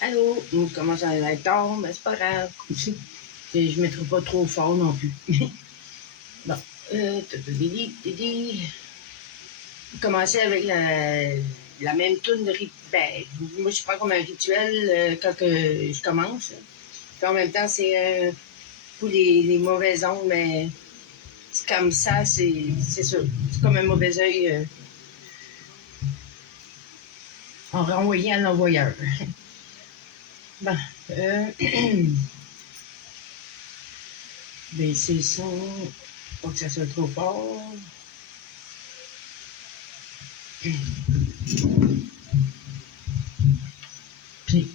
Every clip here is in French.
Allô? On commence à être tard, mais c'est pas grave. Je ne mettrai pas trop fort non plus. Bon. Commencer avec la même toune de ben, moi, je prends comme un rituel quand je commence. Puis en même temps, c'est pour les mauvaises ondes, mais c'est comme ça, c'est sûr. C'est comme un mauvais œil en renvoyant à l'envoyeur. Bon. Baisser le son, pas que ça soit trop fort. Puis.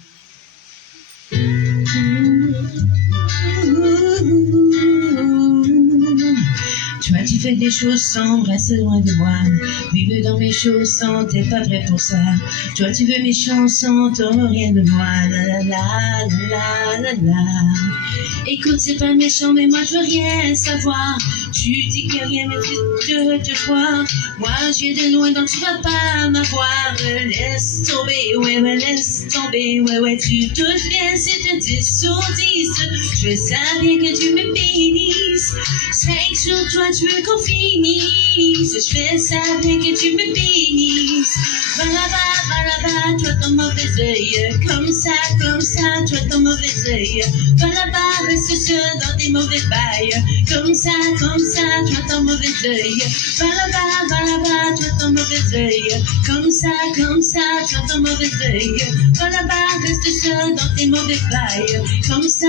Toi, tu fais des choses sombres, reste loin de moi. Vive dans mes chaussons, t'es pas prêt pour ça. Toi, tu veux mes chansons, t'auras rien de moi. La la la la la la. Écoute, c'est pas méchant, mais moi je veux rien savoir. Tu dis que rien, mais tu te crois. Moi, je viens de loin, donc tu vas pas m'avoir. Laisse tomber, ouais, laisse tomber, ouais, tu touches bien, c'est un 10 sur 10. Je veux savoir que tu me bénisses. 5 sur toi, tu veux qu'on finisse. Je fais savoir que tu me bénisses. Va là-bas, toi ton mauvais œil. Comme ça, toi ton mauvais œil. Va là-bas, reste seul dans tes mauvais bails. Comme ça, toi ton mauvais œil. Va là-bas, toi ton mauvais œil. Comme ça, toi ton mauvais œil. Va là-bas, reste seul dans tes mauvais bails. Comme ça,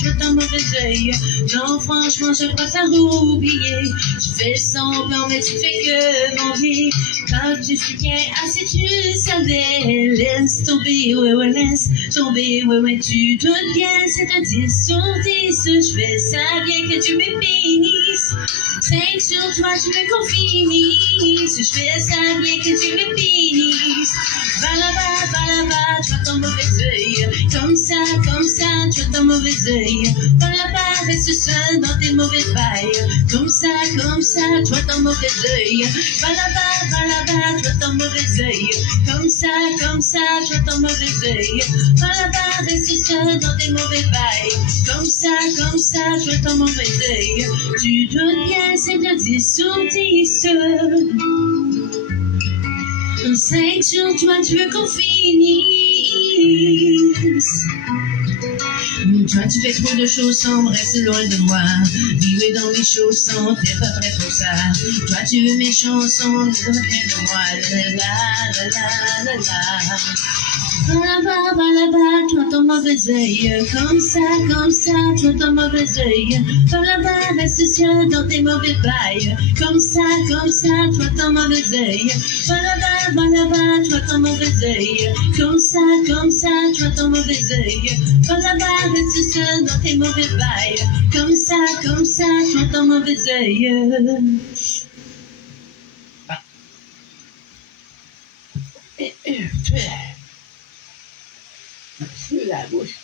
toi ton mauvais œil. Non, franchement, je préfère oublier. Je fais semblant, mais tu fais que m'envier. Quand je suis bien assis, tu savais. Laisse tomber, ouais, laisse tomber, ouais, tu doutes bien, c'est un 10 sur 10. Je fais ça bien que tu me bénisses. 5 sur toi, tu veux qu'on finisse. Je fais ça bien que tu me bénisses. Va là-bas, tu as ton mauvais œil. Comme ça, tu as ton mauvais œil. Va là-bas, reste seul dans tes mauvais bails. Comme ça, tu as ton mauvais œil. Va là-bas, tu as ton mauvais œil. Comme ça, tu as ton mauvais œil. Va là-bas, reste seul dans tes mauvais bails. Comme ça, tu as ton mauvais œil. Tu doutes bien, c'est de 10 sur 10. 5 sur toi, tu veux qu'on finisse. Toi, tu fais trop de choses sombres, reste loin de moi. Vivre dans mes chaussons, t'es pas prêt pour ça. Toi, tu veux mes chansons, ne veux rien de moi. La la la la la. Va là-bas, toi ton mauvais œil. Comme ça, toi ton mauvais œil. Va là-bas, reste seul dans tes mauvais bails. Comme ça, toi ton mauvais œil. Va là-bas, toi ton mauvais œil. Comme ça, toi ton mauvais œil. Va là-bas, reste seul dans tes mauvais bails. Comme ça, toi ton mauvais œil. Sur la bouche.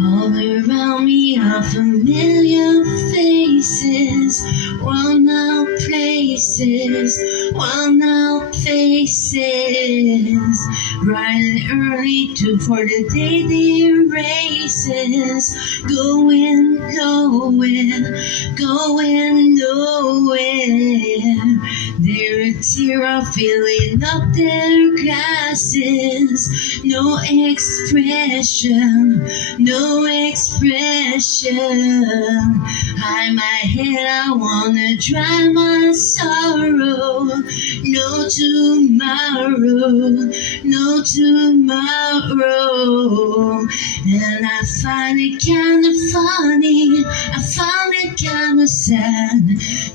All around me are familiar faces, worn out places, worn out faces. Riding early for the daily races, going nowhere. They're a tear of filling up their glasses, no expression. Hide my head, I wanna dry my sorrow. No tomorrow. And I find it kinda funny, I found it kinda sad.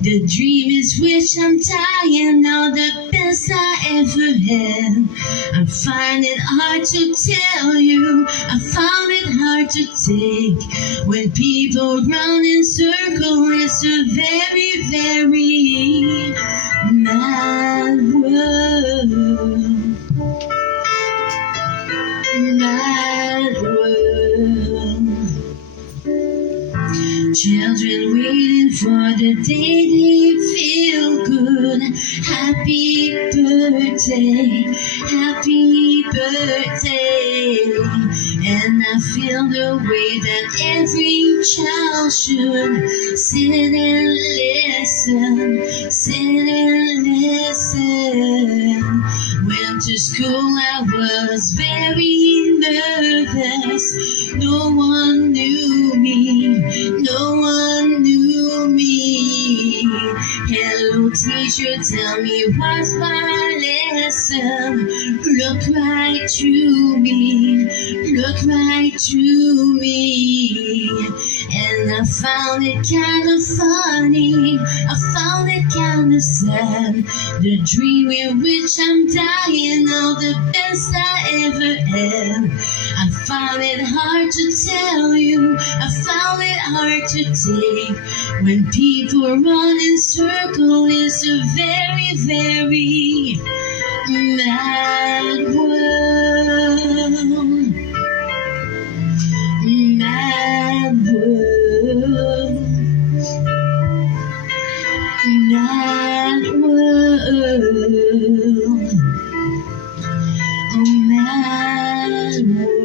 The dream is which I'm dying, all the best I ever had. I find it hard to tell you you. I found it hard to take when people run in circles. It's a very, very mad world. Mad world. Children waiting for the day they feel good. Happy birthday, happy birthday. And I feel the way that every child should sit and listen, sit and listen. Went to school, I was very nervous. No one knew me, no one knew me. Hello teacher, tell me what's my lesson. Look right through me, look right through me. And I found it kind of funny, I found it kind of sad. The dream in which I'm dying of the best I ever had. I found it hard to tell you, I found it hard to take. When people run in circles, it's a very, very mad world. Mad world. Mad world. Oh, mad world.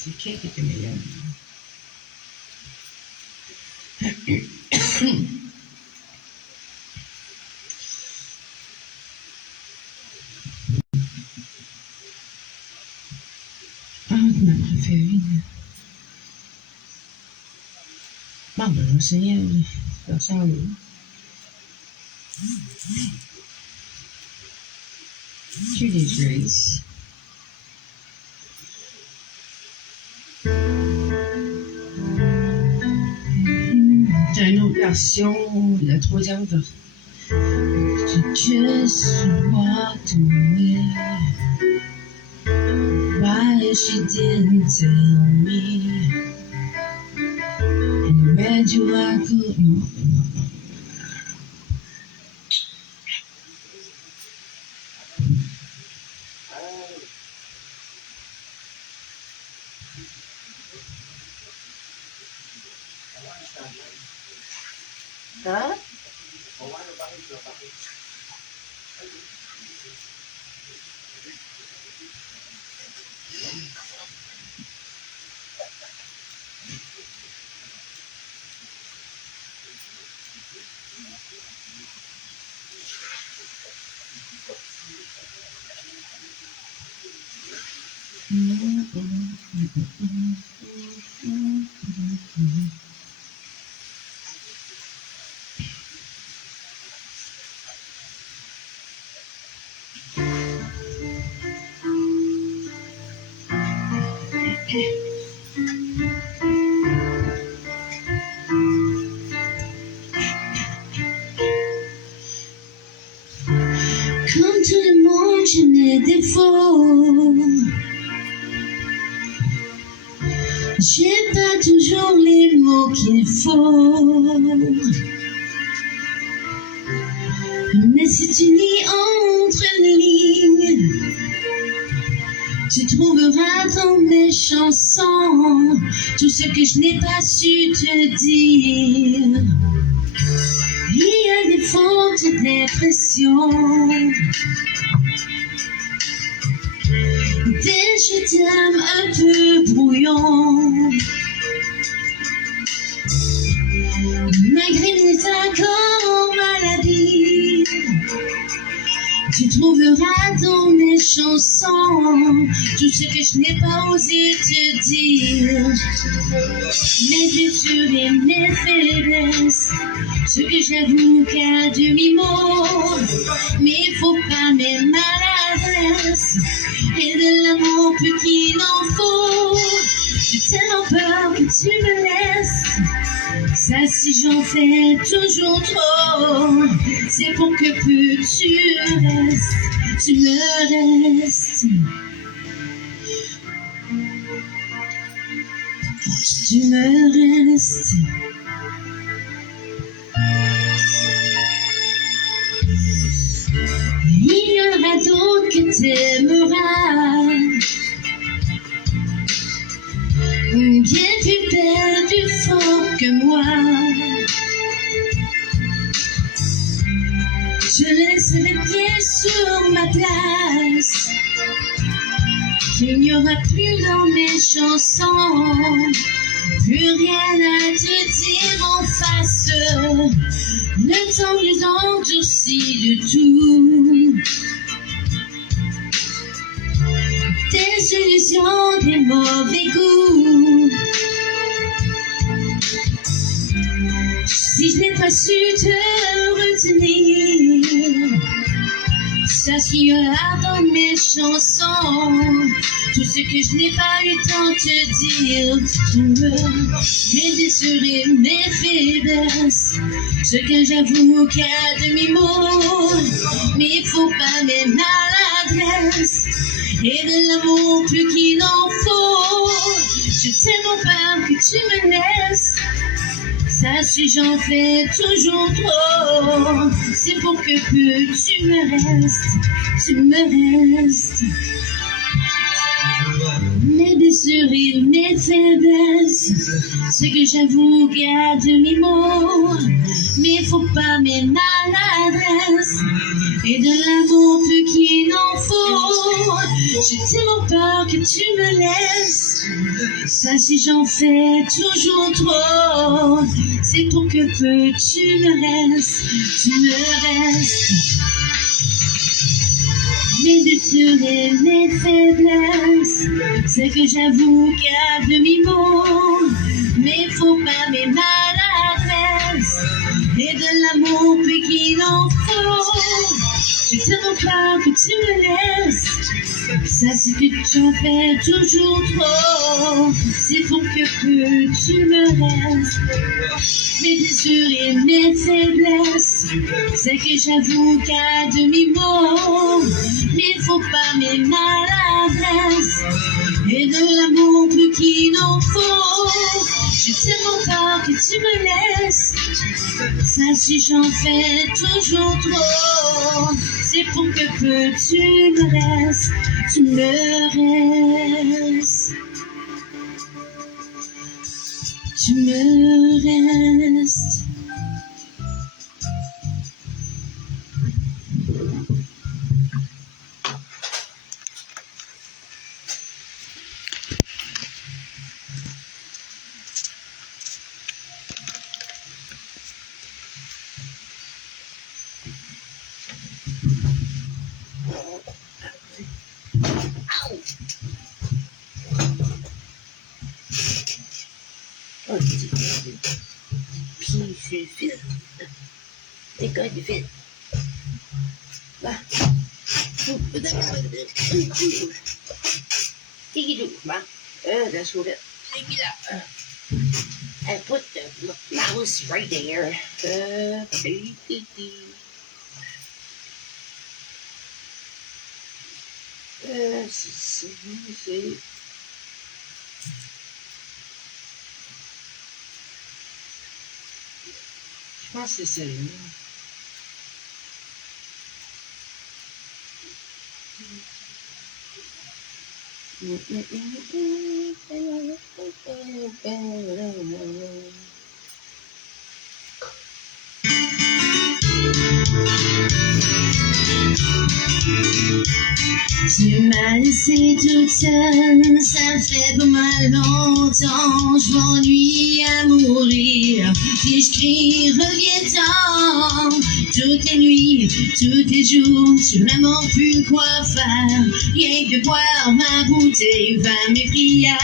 C'est qui était meilleur? Ah, ma préférée. Bon, ben, j'enseignais personne en ligne. Judy's Grace. C'est une autre version, la troisième version. You just walked away. Why she didn't tell me? And where'd you walk? No. Huh? Comme tout le monde, j'ai mes défauts. J'ai pas toujours les mots qu'il faut. Mais si tu lis entre les lignes, tu trouveras dans mes chansons tout ce que je n'ai pas su te dire. Il y a des fautes de dépression, des je t'aime un peu brouillons. Malgré mes accords maladies, là dans mes chansons tout ce que je n'ai pas osé te dire, mes blessures et mes faiblesses, ce que j'avoue qu'à demi-mot, mais faut pas mes maladresses, et de l'amour plus qu'il en faut. J'ai tellement peur que tu me laisses, ça si j'en fais toujours trop, c'est pour que plus tu restes, tu me restes. Tu me restes. Il y aura d'autres que t'aimeras, bien plus belle, plus fort que moi. Je laisserai pied sur ma place, il n'y aura plus dans mes chansons, plus rien à te dire en face. Le temps nous endurcit de tout, des illusions, des mauvais goûts. Si je n'ai pas su te retenir, sache qu'il y aura dans mes chansons tout ce que je n'ai pas eu le temps de te dire. Mes blessures et mes faiblesses, ce que j'avoue qu'à demi-mot, mais il faut pas mes maladresses, et de l'amour plus qu'il en faut. J'ai tellement peur que tu me laisses, ça si j'en fais toujours trop, c'est pour que plus tu me restes, tu me restes. Mes blessures et mes faiblesses, ce que j'avoue qu'à demi-mot, mais faut pas mes maladresses, et de l'amour plus qu'il en faut. J'ai tellement peur que tu me laisses, ça si j'en fais toujours trop, c'est pour que peu tu me restes, tu me restes. Mes blessures et mes faiblesses, c'est que j'avoue qu'à demi-mot, mais faut pas mes maladresses, et de l'amour plus qu'il en faut. J'ai tellement peur que tu me laisses, ça c'est que j'en fais toujours trop, c'est pour que plus tu me restes. Mes blessures et mes faiblesses, c'est que j'avoue qu'à demi-mot, mais faut pas mes maladresses, et de l'amour plus qu'il en faut. J'ai tellement peur que tu me laisses, ça si j'en fais toujours trop, c'est pour que peu tu me restes, tu me restes. Tu me restes. Oh, puis je suis fine. T'es quoi du fine? Bah. Tigidoo, bah. That's what it. Take it out. I put the mouse right there. C'est. Je pense que c'est celle-là. Tu m'as laissé toute seule, ça fait pas mal longtemps, je m'ennuie à mourir, puis je crie reviens-t'en, toutes les nuits, tous les jours, je sais vraiment plus quoi faire. Rien que de boire ma bouteille, faire mes prières.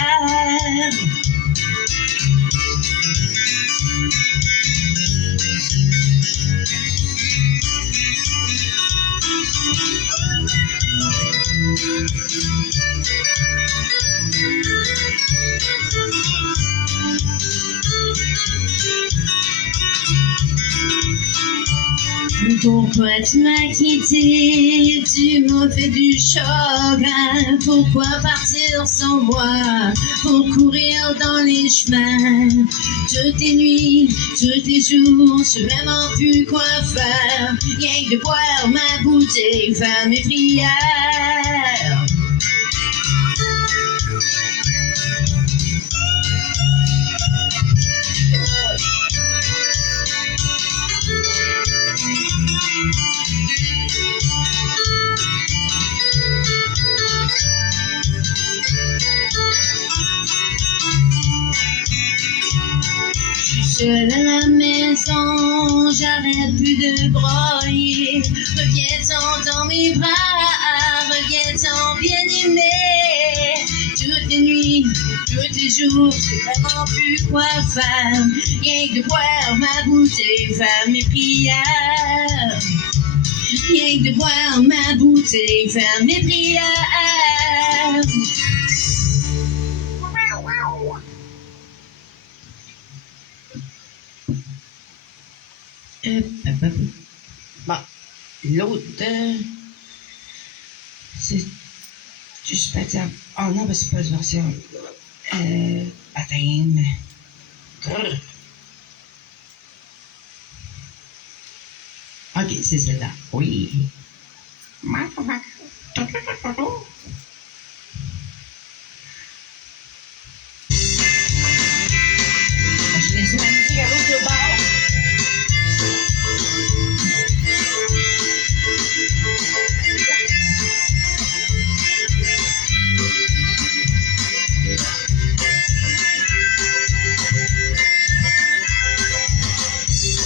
Pourquoi tu m'as quitté, tu m'as fait du chagrin. Pourquoi partir sans moi, pour courir dans les chemins. Toutes les nuits, tous les jours, je sais vraiment plus quoi faire. Rien que de boire ma bouteille, faire mes prières. Seule à la maison, j'arrête plus de broyer. Reviens-t'en dans mes bras, reviens-t'en bien aimé. Toutes les nuits, tous les jours, je sais vraiment plus quoi faire. Rien que de boire ma bouteille, faire mes prières. Rien que de boire ma bouteille, faire mes prières. Bon, l'autre, c'est juste pas dire. Oh non, c'est pas cette version. Attends. Ok, c'est celle-là. Oui. Je laisse la musique à l'autre bord.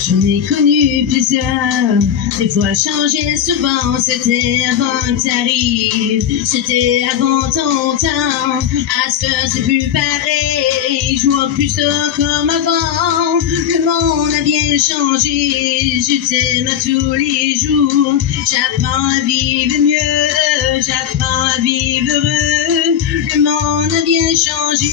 J'en ai connu plusieurs, des fois changé souvent, c'était avant que t'arrives, c'était avant ton temps, à ce que c'est plus pareil, je vois plus ça comme avant, le monde a bien changé, je t'aime à tous les jours, j'apprends à vivre mieux, j'apprends à vivre heureux, le monde a bien changé.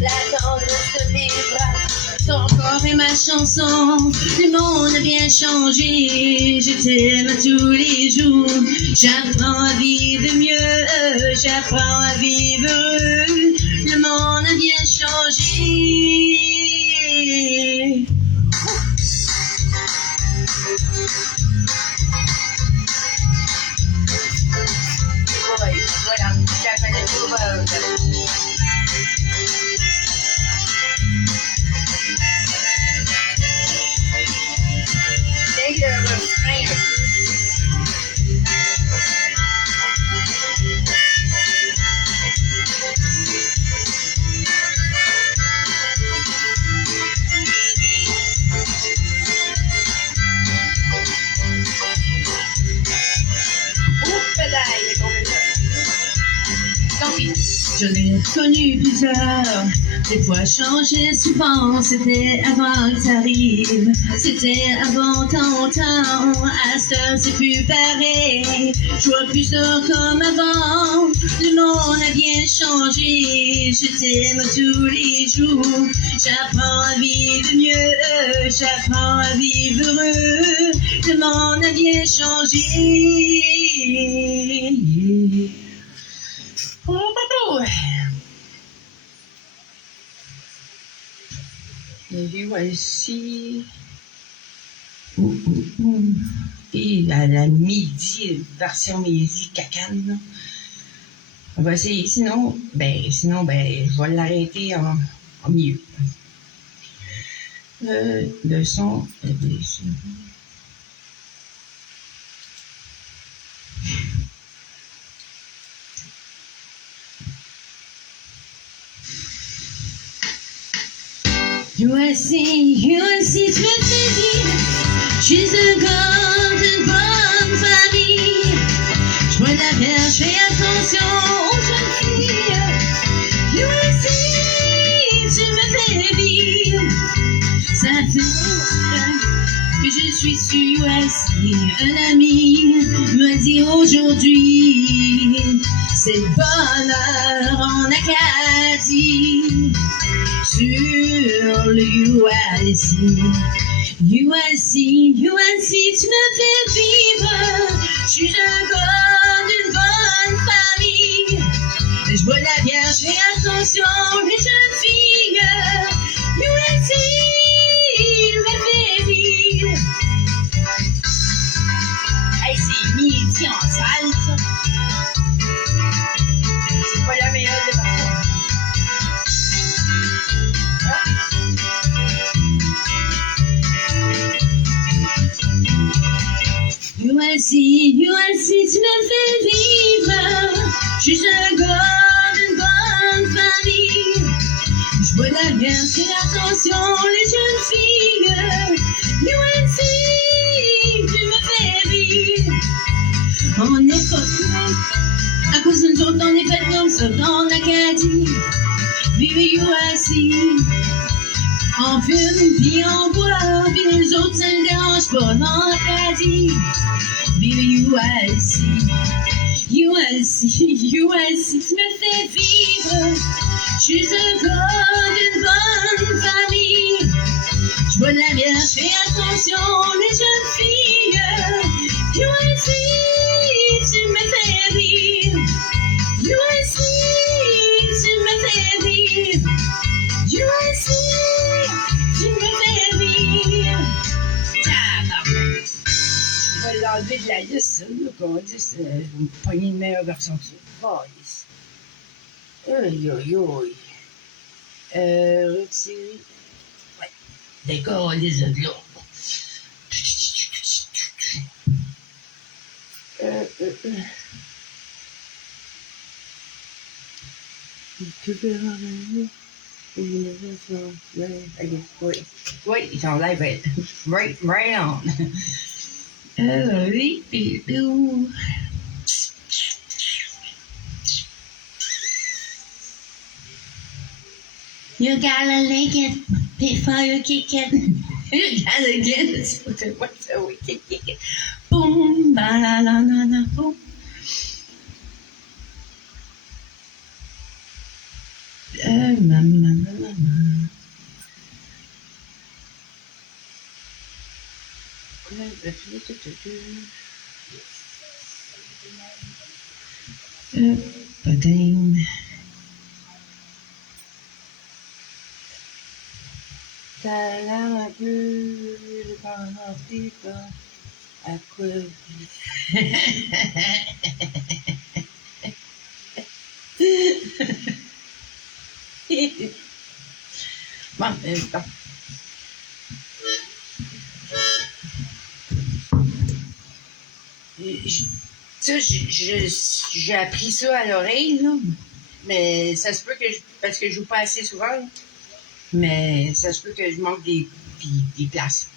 La tendresse de mes bras, ton corps est ma chanson. Le monde a bien changé, je t'aime à tous les jours. J'apprends à vivre mieux, j'apprends à vivre heureux. Le monde a bien changé. J'en ai connu plusieurs, des fois changé souvent, c'était avant que t'arrives, c'était avant ton temps, à cette heure c'est plus pareil, je vois plus ça comme avant, le monde a bien changé, je t'aime tous les jours, j'apprends à vivre mieux, j'apprends à vivre heureux, le monde a bien changé. Et voici Et la midi, version midi cacane, là. On va essayer. Sinon, je vais l'arrêter en milieu. Le son est déçu. USC, tu me fais dire, je suis un gars d'une bonne famille. Je vois la bière, je fais attention aux jeunes filles. USC, tu me fais vivre. Ça fait longtemps que je suis sur USC. Un ami me dit aujourd'hui, c'est le bonheur en Acadie. Sur le USC, tu me fais vivre. Je suis un gars d'une bonne famille. Je bois de la bière, je fais attention les jeunes filles. USC me fait vivre. Hey, c'est midi en salle, ça. C'est pas la meilleure des parties. USC, tu me fais vivre. Je suis un gars d'une bonne famille. Je bois de la bière, je fais attention les jeunes filles. USC, tu me fais vivre. On n'est pas tout. À cause de nous autres, on est fait comme ça dans l'Acadie. Vive USC. On fume, puis on boit, puis les autres, ça ne dérange pas dans l'Acadie. Vive USC, tu me fais vivre. Je suis un gars d'une bonne famille. Je bois de la bière, je fais attention les jeunes filles. USC, tu me fais vivre. USC, tu me fais vivre. USC, tu me fais vivre. Je vais l'enlever de la liste, là, qu'on dit, je vais me pogner une meilleure version que ça. Oh, yes. Aïe, aïe, aïe. Retirer. Ouais. D'accord, les autres, là. Tu verras oui, ils sont live right on. Oui, bidou. You gotta lick it before you kick it. You gotta get it. What's so we can kick it? Boom, ba la la la la, boom. Bading. Ta lame un peu pendant tes pas à quoi bon, bon. J'ai appris ça à l'oreille, là. Mais ça se peut que parce que je joue pas assez souvent, là. Mais ça se peut que je manque des places.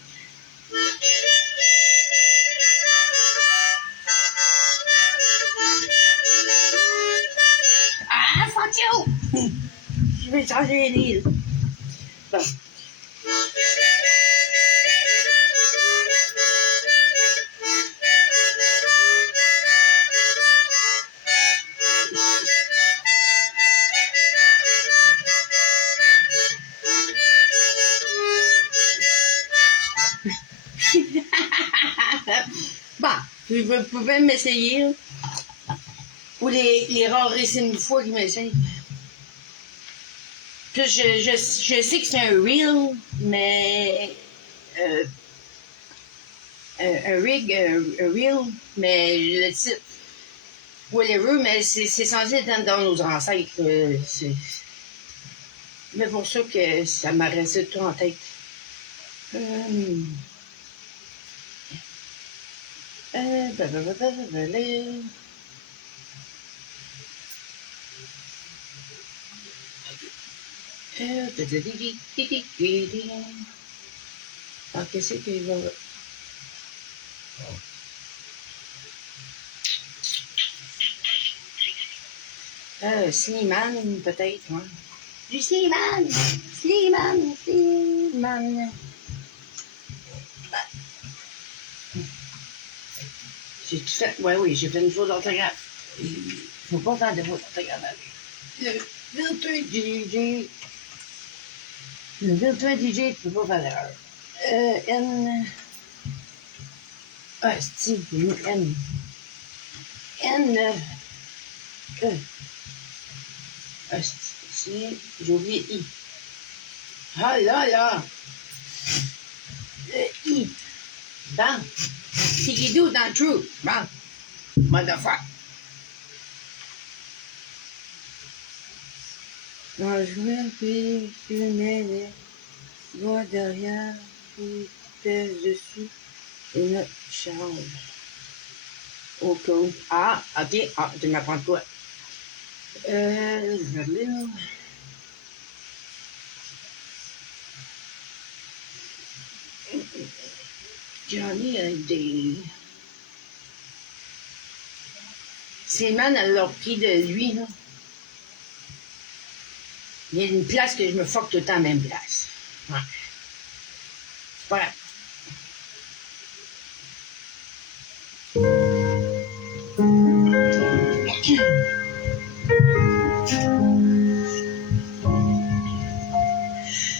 Ah, fuck you! Je vais changer les lignes. Bon. Bah, vous pouvez m'essayer. Ou les rarissimes fois qu'ils m'essayent. Puis je sais que c'est un reel, mais un rig, un reel, mais le titre, whatever, mais c'est censé être dans nos ancêtres. Mais pour ça que ça m'a resté tout en tête. Ah, qu'est-ce qu'il va... Slimane, peut-être, hein. Du Slimane! Slimane! Slimane! J'ai tout fait... Oui, j'ai fait une faute d'orthographe. Il faut pas faire de faute d'orthographe. Le Virtual DJ... Le Virtual DJ, tu peux pas faire d'erreur. N... Ah, c'est N... N... E... Ah, c'est... J'ai oublié I. Ah là! Le I. Dans. Tigidou dans True. Bon. Motherfucker. Quand je me fais fumer les doigts derrière, qui pèse dessus et me charge. Au cas où. Ah, ok. Ah, tu m'apprends quoi? Johnny a des... Slimane, elle l'a pris de lui, là. Il y a une place que je me fuck tout le temps à la même place. Ouais. C'est pas grave.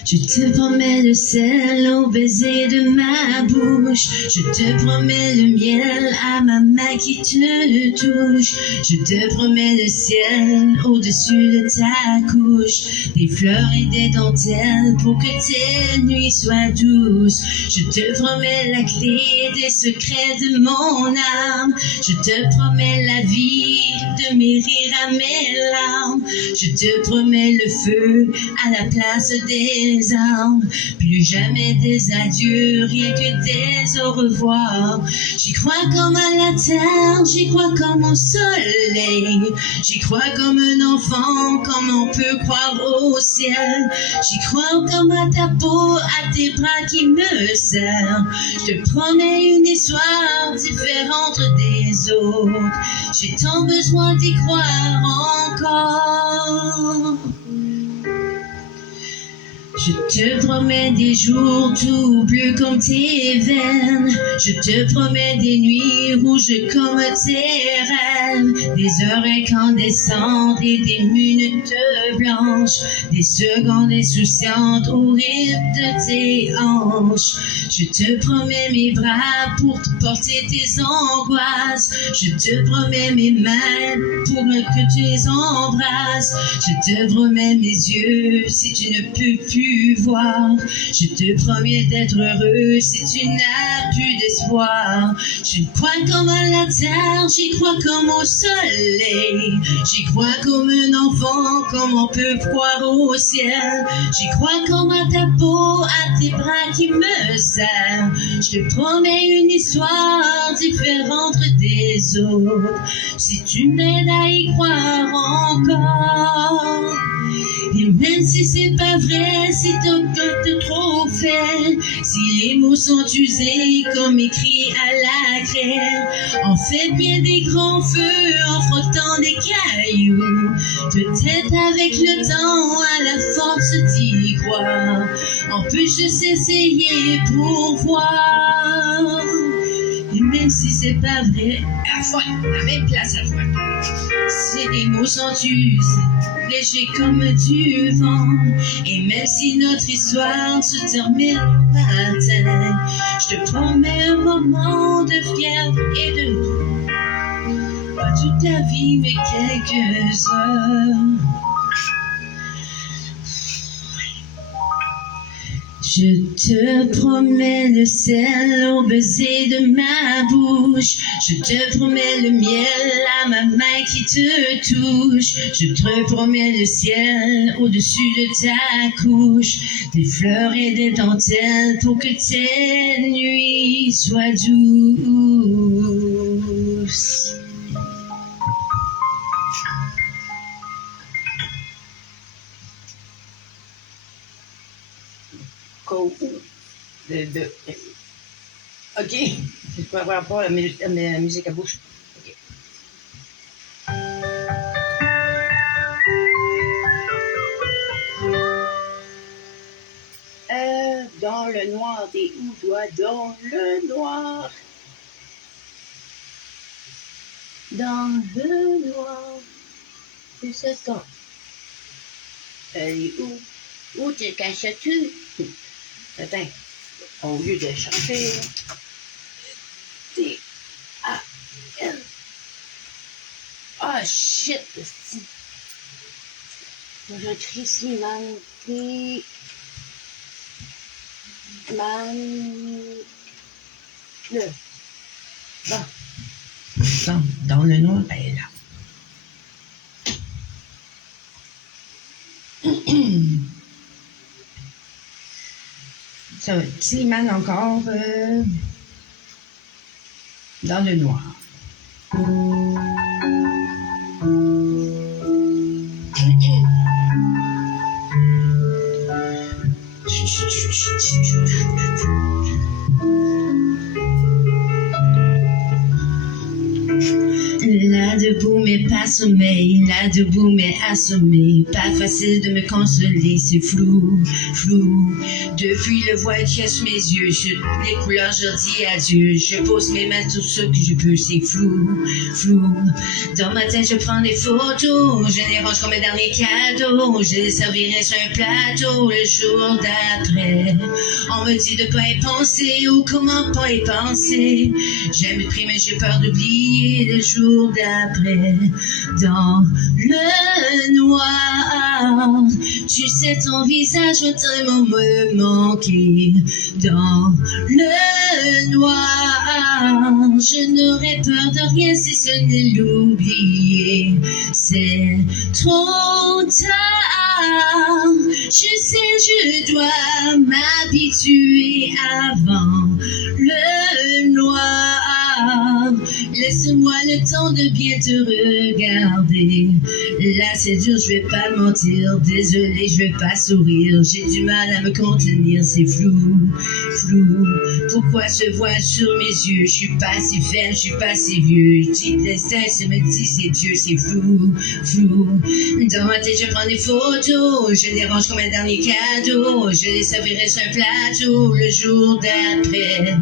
Je te promets le sel au baiser de ma bouche. Je te promets le miel à ma main qui te touche. Je te promets le ciel au-dessus de ta couche. Des fleurs et des dentelles pour que tes nuits soient douces. Je te promets la clé des secrets de mon âme. Je te promets la vie de mes rires à mes larmes. Je te promets le feu à la place des armes. Plus jamais des adieux, rien que des au revoir. J'y crois comme à la terre, j'y crois comme au soleil. J'y crois comme un enfant, comme on peut croire au ciel. J'y crois comme à ta peau, à tes bras qui me serrent. Je te promets une histoire différente des autres. J'ai tant besoin d'y croire encore. Je te promets des jours tout bleus comme tes veines. Je te promets des nuits rouges comme tes rêves. Des heures incandescentes et des minutes blanches. Des secondes insouciantes au rythme de tes hanches. Je te promets mes bras pour te porter tes angoisses. Je te promets mes mains pour que tu les embrasses. Je te promets mes yeux si tu ne peux plus voir. Je te promets d'être heureux si tu n'as plus d'espoir. Je crois comme à la terre, j'y crois comme au soleil. J'y crois comme un enfant, comme on peut croire au ciel. J'y crois comme à ta peau, à tes bras qui me serrent. Je te promets une histoire différente des autres. Si tu m'aides à y croire encore. Et même si c'est pas vrai, si ton cœur te trop fait, si les mots sont usés comme écrit à la craie, on fait bien des grands feux en frottant des cailloux. Peut-être avec le temps, à la force d'y croire, on peut juste essayer pour voir. Et même si c'est pas vrai, à fois, la même place à fois. Si les mots sont usés, légers comme du vent, et même si notre histoire se termine le matin, je te promets un moment de fierté et de doux. Pas toute la vie, mais quelques heures. Je te promets le sel au baiser de ma bouche. Je te promets le miel à ma main qui te touche. Je te promets le ciel au-dessus de ta couche. Des fleurs et des dentelles pour que tes nuits soient douces. OK. Je peux avoir pas la musique à bouche. OK. Dans le noir, t'es où, toi? Dans le noir. Dans le noir. Tu sais quand? Où? Où te caches-tu? Attends. Au lieu de chanter, T-A-N. Ah, shit, c'est... Je crie ici, man. Le. Bon. Dans le noir, elle est là. Ça va, Slimane encore dans le noir. Là debout mais pas sommeil, là debout mais assommé, pas facile de me consoler, c'est flou, flou. Depuis le voile qui a sous mes yeux, les couleurs je dis adieu, je pose mes mains tout ce que je peux, c'est flou, flou. Dans ma tête je prends des photos, je les range comme mes derniers cadeaux, je les servirai sur un plateau le jour d'après. On me dit de pas y penser ou comment pas y penser, j'aime le prix mais j'ai peur d'oublier le jour d'après. Dans le noir, tu sais ton visage va tellement me manquer. Dans le noir, je n'aurai peur de rien si ce n'est l'oublier. C'est trop tard, je sais je dois m'habituer avant le noir. Laisse-moi le temps de bien te regarder. Là c'est dur, je vais pas mentir. Désolé, je vais pas sourire. J'ai du mal à me contenir, c'est flou, flou. Pourquoi ce voile sur mes yeux? Je suis pas si faible, je suis pas si vieux. Je dis destin, c'est me dit c'est Dieu, c'est flou, flou. Dans ma tête je prends des photos, je les range comme un dernier cadeau. Je les servirai sur un plateau le jour d'après.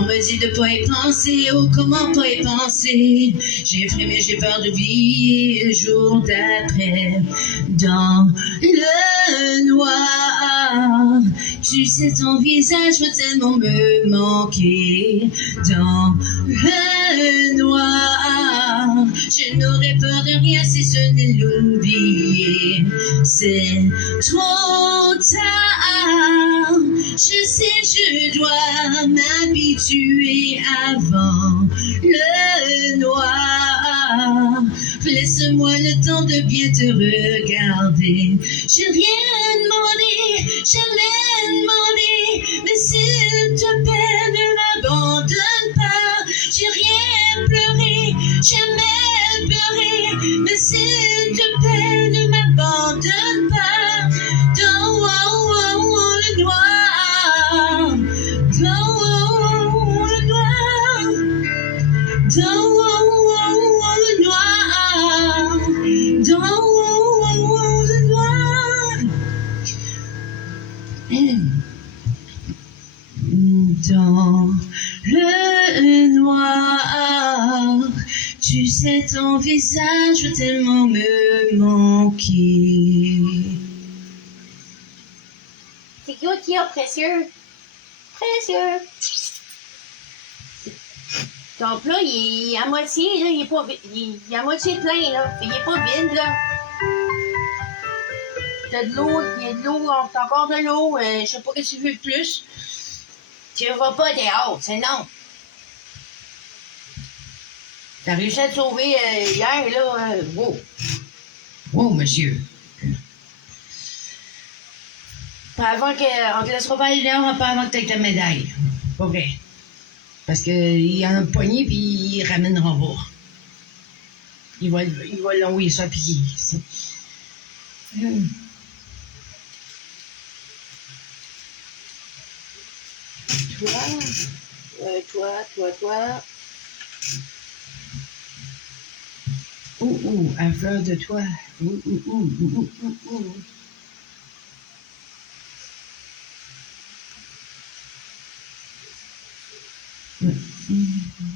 On me dit de pas y penser, oh comment pas y penser. J'ai frémé, j'ai peur d'oublier le jour d'après. Dans le noir, tu sais ton visage va tellement me manquer. Dans le noir, je n'aurai peur de rien si ce n'est l'oublier. C'est trop tard, je sais je dois m'habituer avant le noir. Laisse-moi le temps de bien te regarder. J'ai rien demandé, mais s'il te plaît ne m'abandonne pas. J'ai rien pleuré, jamais pleuré, mais s'il te plaît ne m'abandonne pas. Dans le noir, dans le noir, dans le noir, dans le noir. Dans le noir, tu sais ton visage va tellement me manquer. C'est qui qui a précieux? Précieux. Ton plat, il est à moitié, là. Il est pas vide. Il est à moitié plein, là. Il est pas vide, là. T'as de l'eau, il y a de l'eau, t'as encore de l'eau, je sais pas ce que tu veux de plus. Tu vas pas dehors, c'est non. T'as réussi à te sauver hier, là, wow. Wow, monsieur. Pas avant qu'on te laissera pas aller dehors, pas avant que t'aies ta médaille. Pas vrai. Parce qu'il en a pogné, puis il ramènera pas. Il va l'envoyer ça, puis... Toi. À fleur de toi.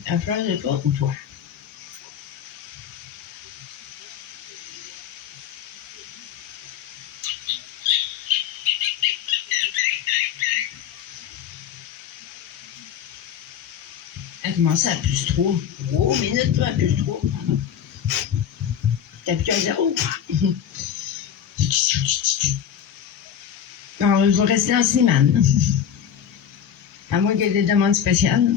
À fleur de toi ou toi? Elle commence à +3. Oh, minute, toi, à +3. T'as plus qu'un 0. Alors, je vais rester en Slimane. À moins qu'il y ait des demandes spéciales.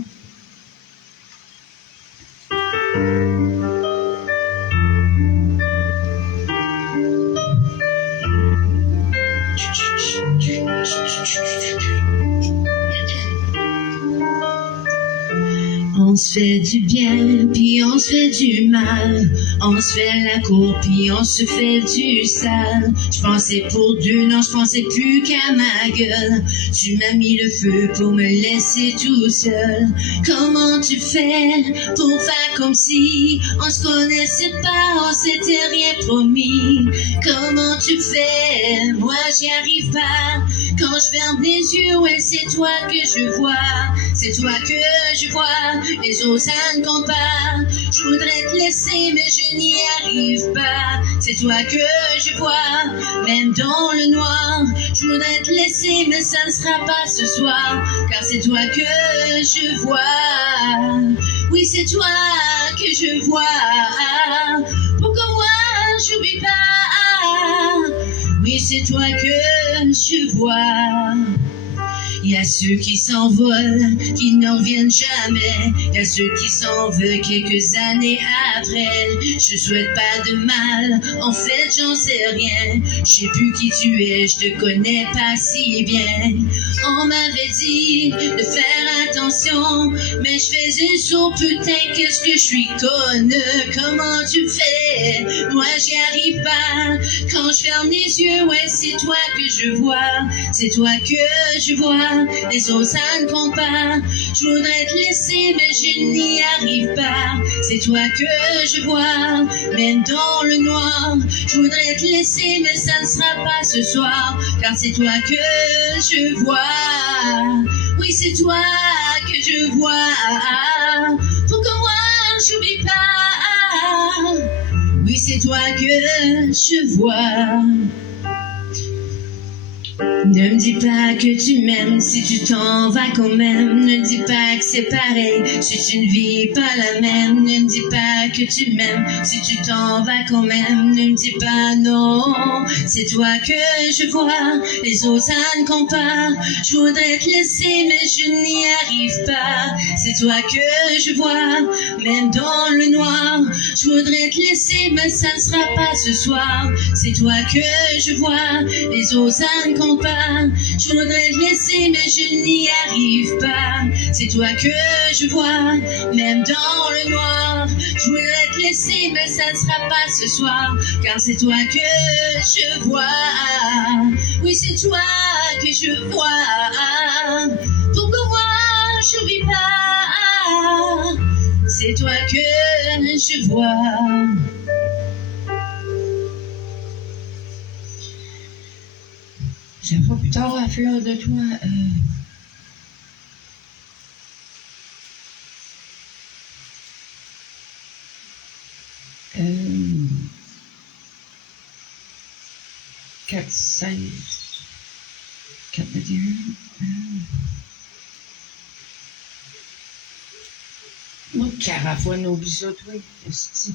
On se fait du bien, puis on se fait du mal. On se fait la cour, puis on se fait du sale. Je pensais pour deux, non, je pensais plus qu'à ma gueule. Tu m'as mis le feu pour me laisser tout seul. Comment tu fais pour faire comme si on se connaissait pas, on s'était rien promis? Comment tu fais? Moi j'y arrive pas. Quand je ferme les yeux, ouais, c'est toi que je vois. C'est toi que je vois. Les autres, ça ne compte pas. Je voudrais te laisser, mais je n'y arrive pas. C'est toi que je vois, même dans le noir. Je voudrais te laisser, mais ça ne sera pas ce soir. Car c'est toi que je vois. Oui, c'est toi que je vois. Pourquoi moi, j'oublie pas? Oui, c'est toi que je vois. Il y a ceux qui s'envolent, qui n'en reviennent jamais. Il y a ceux qui s'en veulent quelques années après. Je souhaite pas de mal, en fait j'en sais rien. Je sais plus qui tu es, je te connais pas si bien. On m'avait dit de faire attention, mais je faisais son putain, qu'est-ce que je suis conne. Comment tu fais? Moi j'y arrive pas. Quand je ferme les yeux, ouais c'est toi que je vois. C'est toi que je vois. Les autres ça ne compte pas. Je voudrais te laisser mais je n'y arrive pas. C'est toi que je vois, même dans le noir. Je voudrais te laisser mais ça ne sera pas ce soir. Car c'est toi que je vois. Oui c'est toi que je vois. Pourquoi moi j'oublie pas? Oui c'est toi que je vois. Ne me dis pas que tu m'aimes si tu t'en vas quand même. Ne me dis pas que c'est pareil si tu ne vis pas la même. Ne me dis pas que tu m'aimes si tu t'en vas quand même. Ne me dis pas non, c'est toi que je vois. Les autres ça ne compte pas. Je voudrais te laisser mais je n'y arrive pas. C'est toi que je vois, même dans le noir. Je voudrais te laisser mais ça ne sera pas ce soir. C'est toi que je vois, les autres ça ne compte pas. Je voudrais te laisser mais je n'y arrive pas. C'est toi que je vois, même dans le noir. Je voudrais te laisser mais ça ne sera pas ce soir. Car c'est toi que je vois. Oui c'est toi que je vois. Pourquoi moi j'oublie pas? C'est toi que je vois. Ça fera plus tard à fleur de toi. 4, 16, 4, 21. Moi, carafone, oublie ça, toi. Esti.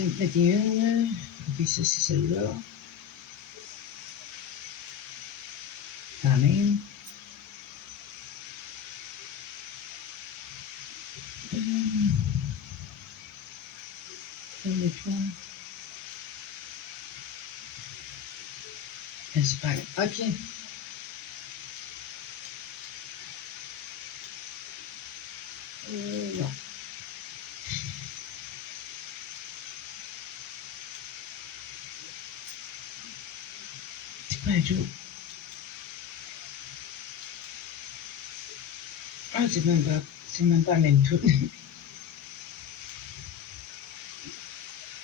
21. Ok, ça, c'est celle-là. Quand même. C'est pas grave. Ok. Non. C'est pas un jour. Ah, c'est même pas la même tout.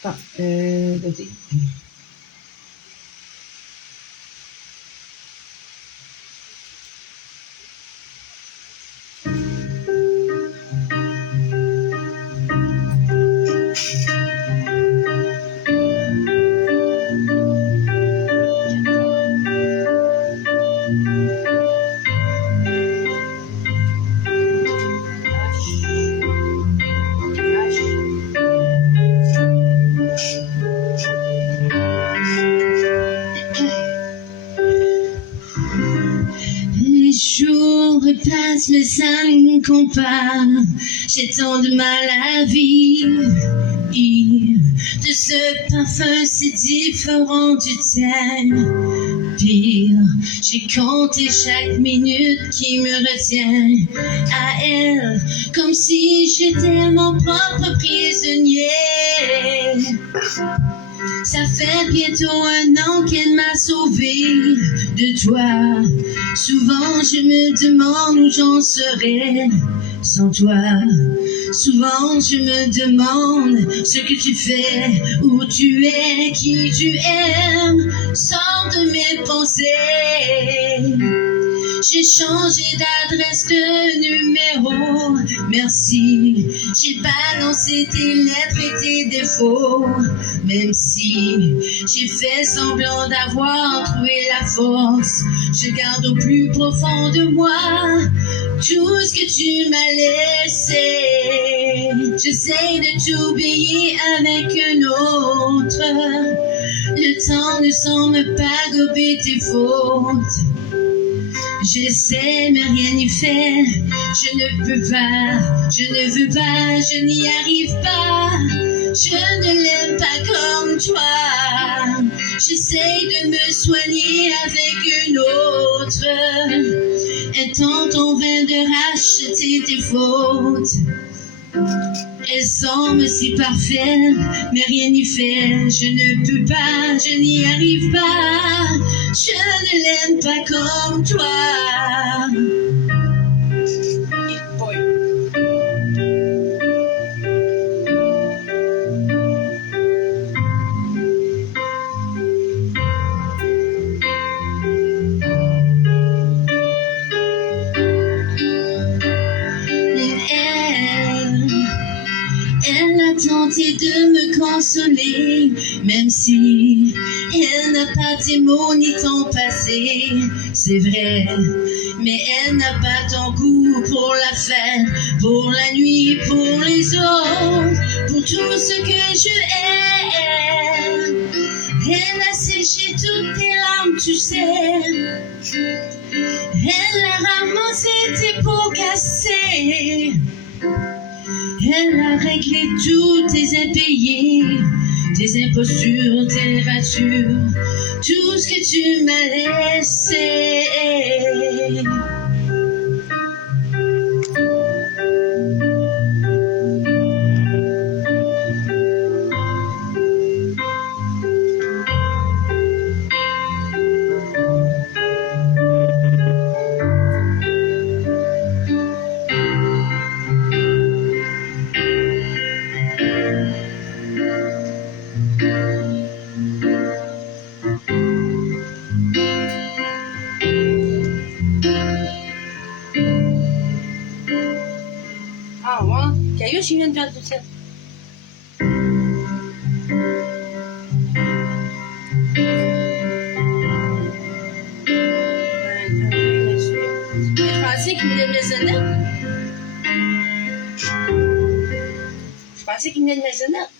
Bon, vas-y. Les jours passent, mais ça ne compte pas. J'ai tant de mal à vivre. De ce parfum si différent du tien. Pire, j'ai compté chaque minute qui me retient à elle, comme si j'étais mon propre prisonnier. Ça fait bientôt 1 an qu'elle m'a sauvé de toi. Souvent je me demande où j'en serais sans toi. Souvent je me demande ce que tu fais, où tu es, qui tu aimes. Sors de mes pensées. J'ai changé d'adresse, de numéro, merci. J'ai balancé tes lettres et tes défauts. Même si j'ai fait semblant d'avoir trouvé la force, je garde au plus profond de moi tout ce que tu m'as laissé. J'essaie de t'oublier avec un autre. Le temps ne semble pas gober tes fautes. J'essaie mais rien n'y fait. Je ne peux pas, je ne veux pas, je n'y arrive pas. Je ne l'aime pas comme toi. J'essaie de me soigner avec une autre. Elle tente en vain de racheter tes fautes. Elle semble si parfaite, mais rien n'y fait. Je ne peux pas, je n'y arrive pas. Je ne l'aime pas comme toi. Elle a tenté de me consoler, même si elle n'a pas tes mots ni ton passé, c'est vrai. Mais elle n'a pas ton goût pour la fête, pour la nuit, pour les autres, pour tout ce que je hais. Elle a séché toutes tes larmes, tu sais. Elle a ramassé tes pots cassés. Elle a réglé tous tes impayés, tes impostures, tes ratures, tout ce que tu m'as laissé. Ah ouais? Caillou, je viens de faire tout ça. Je pensais qu'il venait de Maisonnette. Je pensais qu'il venait de Maisonnette.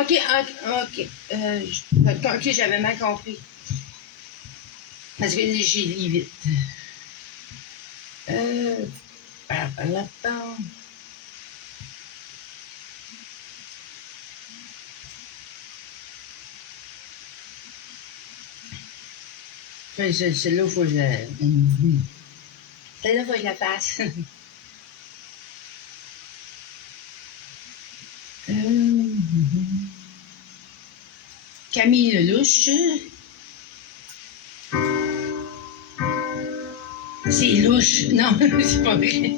OK. OK, j'avais mal compris. Parce que j'ai lu vite. Lapin. Celle-là, il faut que je la... Celle-là, il faut que je la fasse. Camille Lelouch. C'est louche. Non, c'est pas vrai.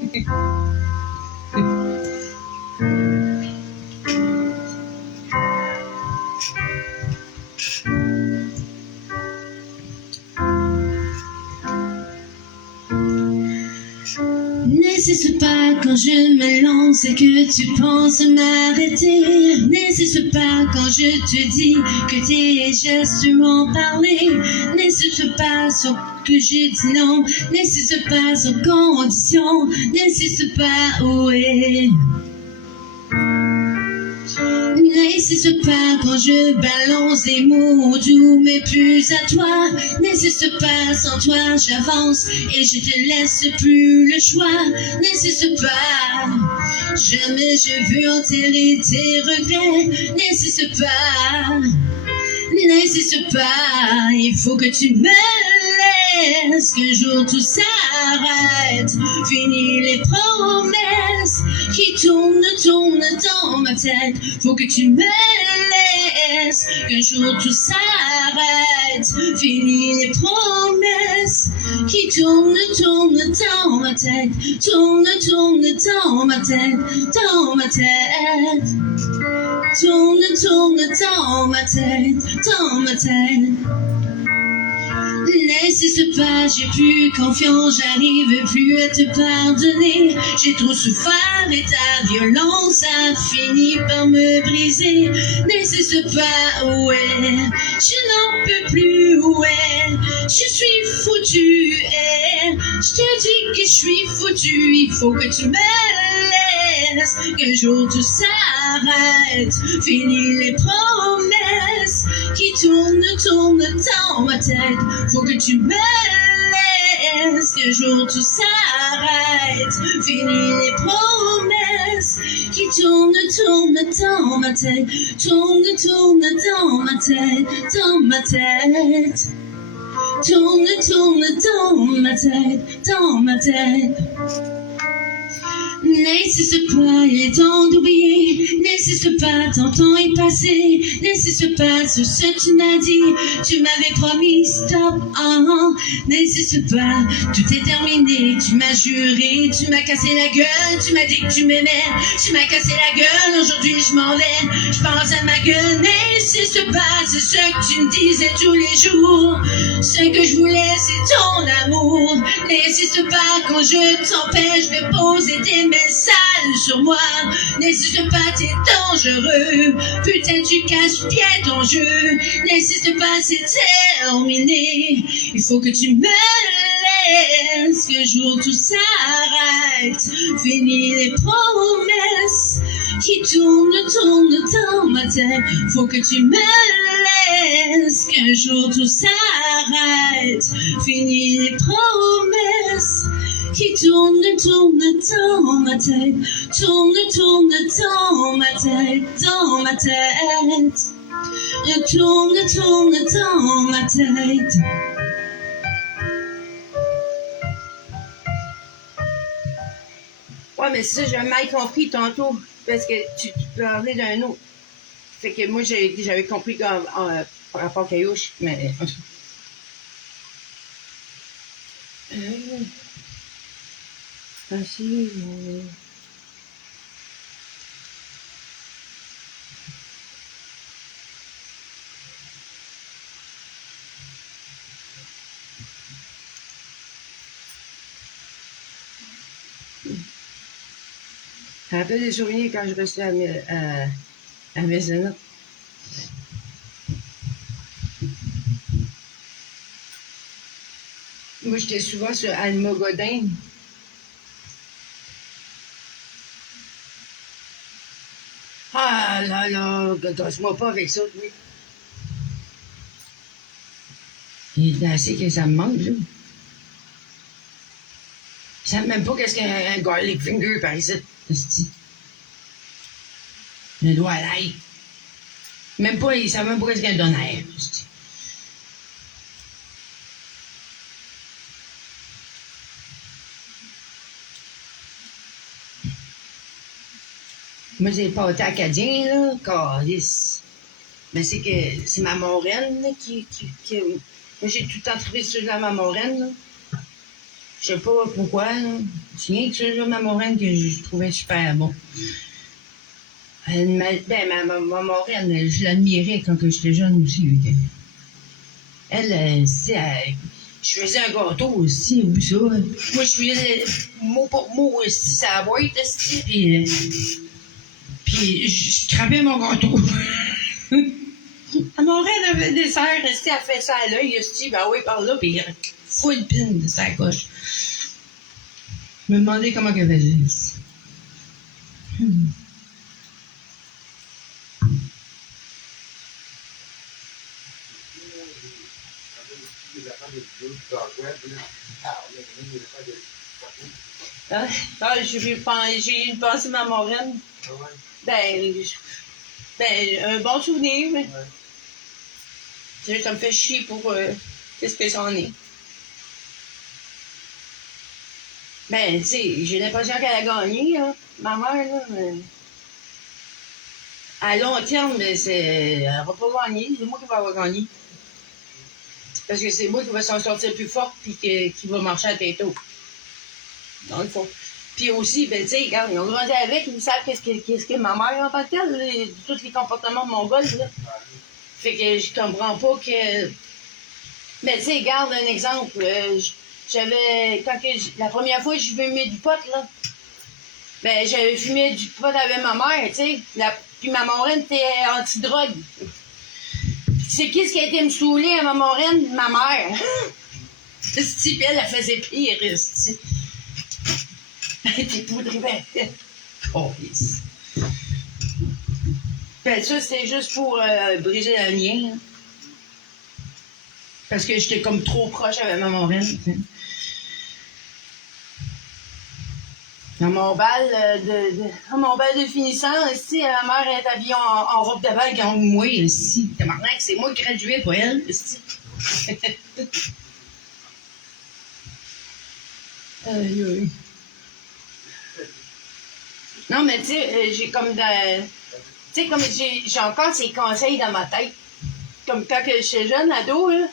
N'insiste pas quand je me lance et que tu penses m'arrêter. N'insiste pas quand je te dis que tes gestes m'ont parlé. N'insiste pas sur que je dis non. N'insiste pas sur condition. N'insiste pas, ouais. N'insiste pas quand je balance des mots doux, mais plus à toi. N'insiste pas, sans toi j'avance et je te laisse plus le choix. N'insiste pas, jamais je veux enterrer tes regrets. N'insiste pas, il faut que tu me laisses, qu'un jour tout s'arrête. Fini les promesses qui tournent dans ma tête. Faut que tu me laisses, qu'un jour tout s'arrête. Fini les promesses qui tournent dans ma tête. Tournent dans ma tête, dans ma tête. Tourne dans ma tête. N'insiste pas, j'ai plus confiance, j'arrive plus à te pardonner. J'ai trop souffert et ta violence a fini par me briser. N'insiste pas, ouais, je n'en peux plus, ouais, je suis foutu, je te dis que je suis foutu, il faut que tu me laisses, qu'un jour tout s'arrête, fini les promesses qui tournent dans ma tête. Faut que tu me laisses, qu'un jour tout s'arrête. Fini les promesses qui tournent dans ma tête. Tournent dans ma tête, dans ma tête. Tourne dans ma tête. N'insiste pas, il est temps d'oublier. N'insiste pas, ton temps est passé. N'insiste pas sur ce que tu m'as dit. Tu m'avais promis, stop, n'insiste pas, tout est terminé. Tu m'as juré, tu m'as cassé la gueule. Tu m'as dit que tu m'aimais, tu m'as cassé la gueule. Aujourd'hui je m'en vais, je pense à ma gueule. N'insiste pas, c'est ce que tu me disais tous les jours. Ce que je voulais, c'est ton amour. N'insiste pas quand je t'empêche de poser tes messages sur moi. N'insiste pas, t'es dangereux. Putain, tu caches-pieds ton jeu. N'insiste pas, c'est terminé. Il faut que tu me laisses, qu'un jour tout s'arrête. Fini les promesses qui tournent dans ma tête. Faut que tu me laisses, qu'un jour tout s'arrête. Fini les promesses qui tourne dans ma tête, tourne dans ma tête, dans ma tête, tourne dans ma tête. Ouais, mais ça, j'ai mal compris tantôt, parce que tu parlais d'un autre. Fait que moi, j'avais compris comme par rapport à Caillouche, mais... Facile. Ça rappelle des souvenirs quand je restais à Maisonneuve. Moi, j'étais souvent sur Alma Godin. Ah, là, gosse-moi pas avec ça, oui. Il est assez que ça me manque, là. Je sais même pas qu'est-ce qu'un garlic finger par ici. Le doigt à l'ail. Même pas, il savent même pas qu'est-ce qu'un donaire. Moi, j'ai pas été acadien, là, calice. Mais c'est que c'est ma moraine, là, moi, j'ai tout le temps trouvé sur la moraine, là. Je sais pas pourquoi, là. C'est rien que sur ma moraine que je trouvais super bon. Ma moraine, je l'admirais quand j'étais jeune aussi. Elle, je faisais un gâteau aussi, ou ça. Moi, je faisais mot pour mot aussi, ça boîte, puis je crapais mon gâteau. À mon reine avait le dessert, elle fait ça à l'œil, ben oui, par là, puis full pin de sa coche. Je me demandais comment elle faisait. J'ai une pensée ma moraine. Un bon souvenir, mais ça me fait chier pour qu'est-ce que c'en est. Tu sais, j'ai l'impression qu'elle a gagné, hein, ma mère, là, mais... À long terme, elle va pas gagner, c'est moi qui vais avoir gagné. Parce que c'est moi qui va s'en sortir plus forte puis qui va marcher à tête haute. Dans le fond. Puis aussi, tu sais, quand ils ont grandi avec, ils savent qu'est-ce que ma mère en tant que telle, tous les comportements mongols, là. Fait que je comprends pas que... Mais tu sais, garde un exemple. La première fois que j'ai fumé du pot, là, j'avais fumé du pot avec ma mère, tu sais. Puis ma moraine était anti-drogue. C'est qui ce qui a été me saouler à ma moraine? Ma mère. Puis elle faisait pire, esti. Elle était poudrée, oh, yes. Ça, c'était juste pour briser le lien. Hein. Parce que j'étais comme trop proche avec ma moraine. Dans mon bal de finissant, ici, ma mère est habillée en robe de bal comme moi, ici. Maintenant, c'est moi qui graduais, pas elle, ici. Non, mais tu sais, j'ai comme j'ai encore ces conseils dans ma tête. Comme quand j'étais jeune, ado, là,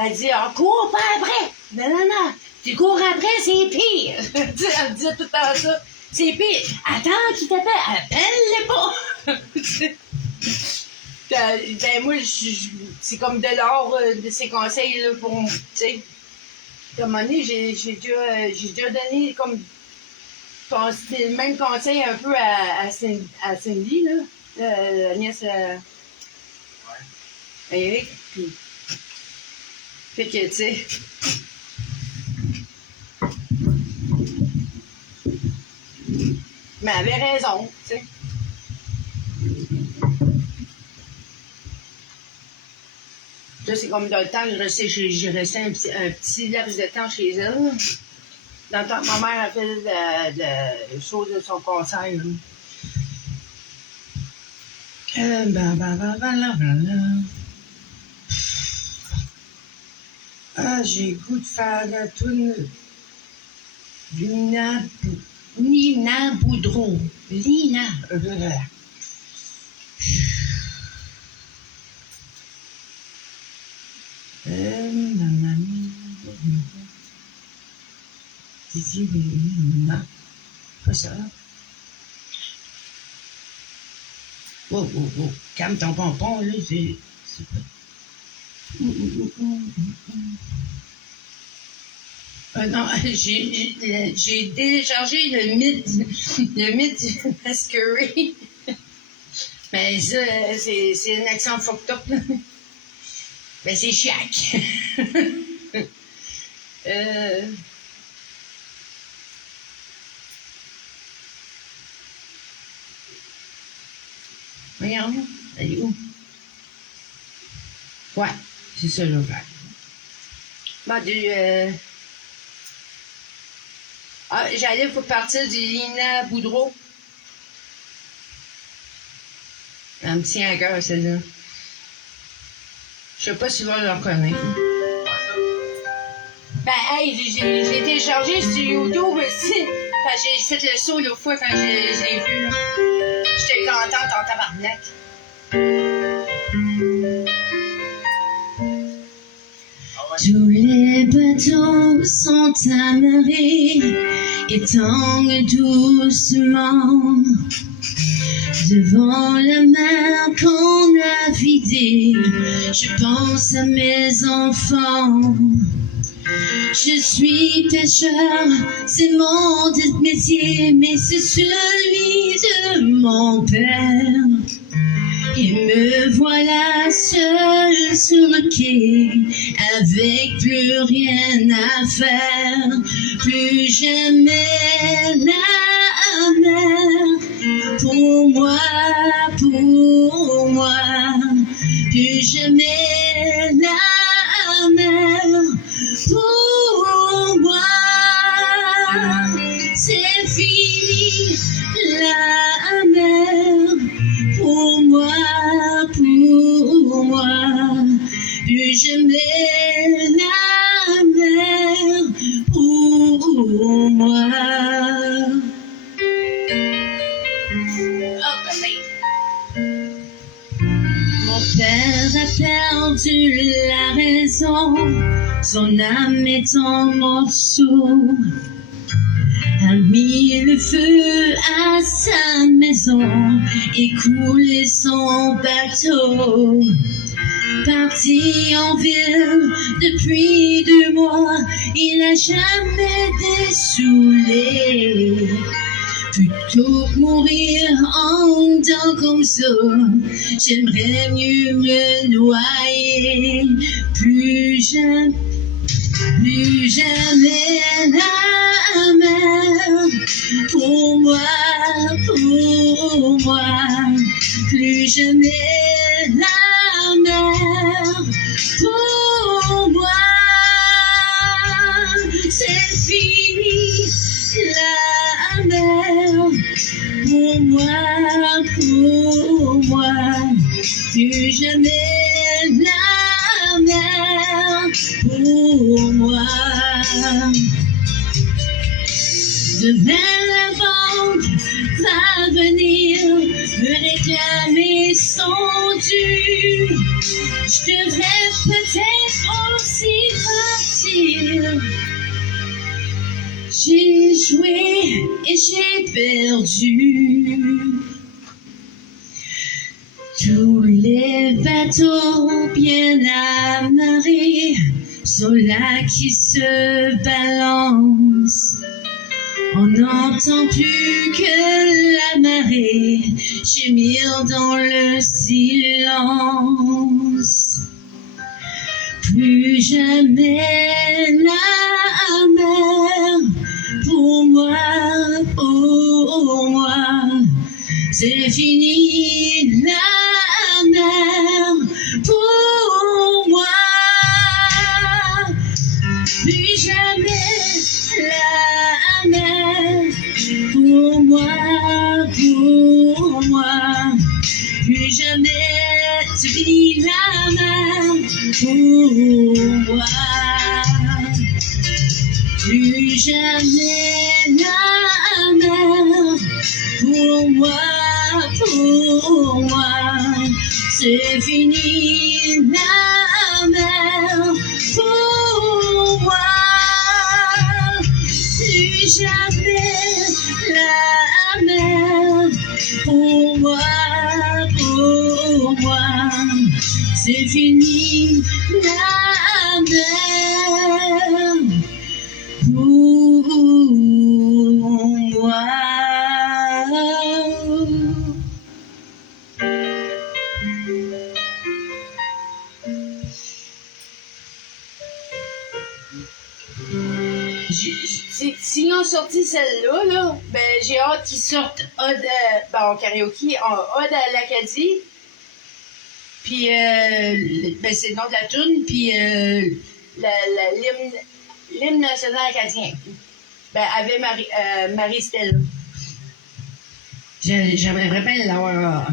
elle dit, cours pas après! Non. Tu cours après, c'est pire! Elle me disait tout le temps ça. C'est pire! Attends, qui t'appelle? Appelle-le pas! Moi, c'est comme de l'or de ces conseils, là, pour, tu sais. À un moment donné, j'ai déjà donné comme le même conseil un peu à Cindy, là, la nièce à Eric. Puis, fait que, tu sais. Mais elle avait raison, tu sais. Là, c'est comme dans le temps, j'ai resté un petit laps de temps chez elle. Dans le temps que ma mère a fait la chose de son concert. Ah, j'ai goût de faire la toune Nina Boudreau. Lina. Non, pas ça. Oh. Calme ton pompon, là, c'est pas... Non, j'ai téléchargé le mythe du Masquerade. Mais ça, c'est un accent fucked up, là. Ben, c'est chiac. Regarde, elle est où? Ouais, c'est ça, je vais faire. Bon, j'allais pour partir du Lina Boudreau. Elle me tient à cœur, celle-là. Je sais pas si tu vas le reconnaître. Ben, hey, j'ai téléchargé sur YouTube aussi. Enfin, j'ai fait le saut l'autre fois quand je l'ai vu. Là. J'étais contente en tabarnak. Tous les bateaux sont amarrés et tanguent doucement devant la mer qu'on a vidée. Je pense à mes enfants. Je suis pêcheur, c'est mon métier, mais c'est celui de mon père. Et me voilà seul sur le quai, avec plus rien à faire, plus jamais la mer. Pour moi, plus jamais la mer. Pour moi, c'est fini la mer. Pour moi, plus jamais la mer. Pour moi. Mon père a perdu la raison, son âme est en morceaux, a mis le feu à sa maison et coulé son bateau. Parti en ville depuis 2 mois, il n'a jamais dessoulé. Plutôt que mourir en dedans comme ça, j'aimerais mieux me noyer. Plus jamais la mer. Pour moi, plus jamais la mer. Pour moi, c'est fini la mer. Pour moi, plus jamais la mer. Pour moi. Demain la banque va venir me réclamer son dû. Je devrais peut-être aussi partir. J'ai joué et j'ai perdu. Tous les bateaux bien amarrés sont là qui se balancent. On n'entend plus que la marée gémir dans le silence. Plus jamais la mer. Pour moi, c'est fini la mer. Pour moi, plus jamais la mer. Pour moi, plus jamais, c'est fini la mer. Pour moi, plus jamais la mer. Pour moi, c'est fini la mer. Pour moi, plus jamais la mer. Pour moi, c'est fini la mer. Pour moi. S'ils ont sorti celle-là, là, ben j'ai hâte qu'ils sortent Ode, bon, karaoké, Ode à l'Acadie. Puis, ben, c'est le nom de la toune. Puis, l'hymne national acadien. Ben, avec Marie-Stella. J'aimerais bien l'avoir.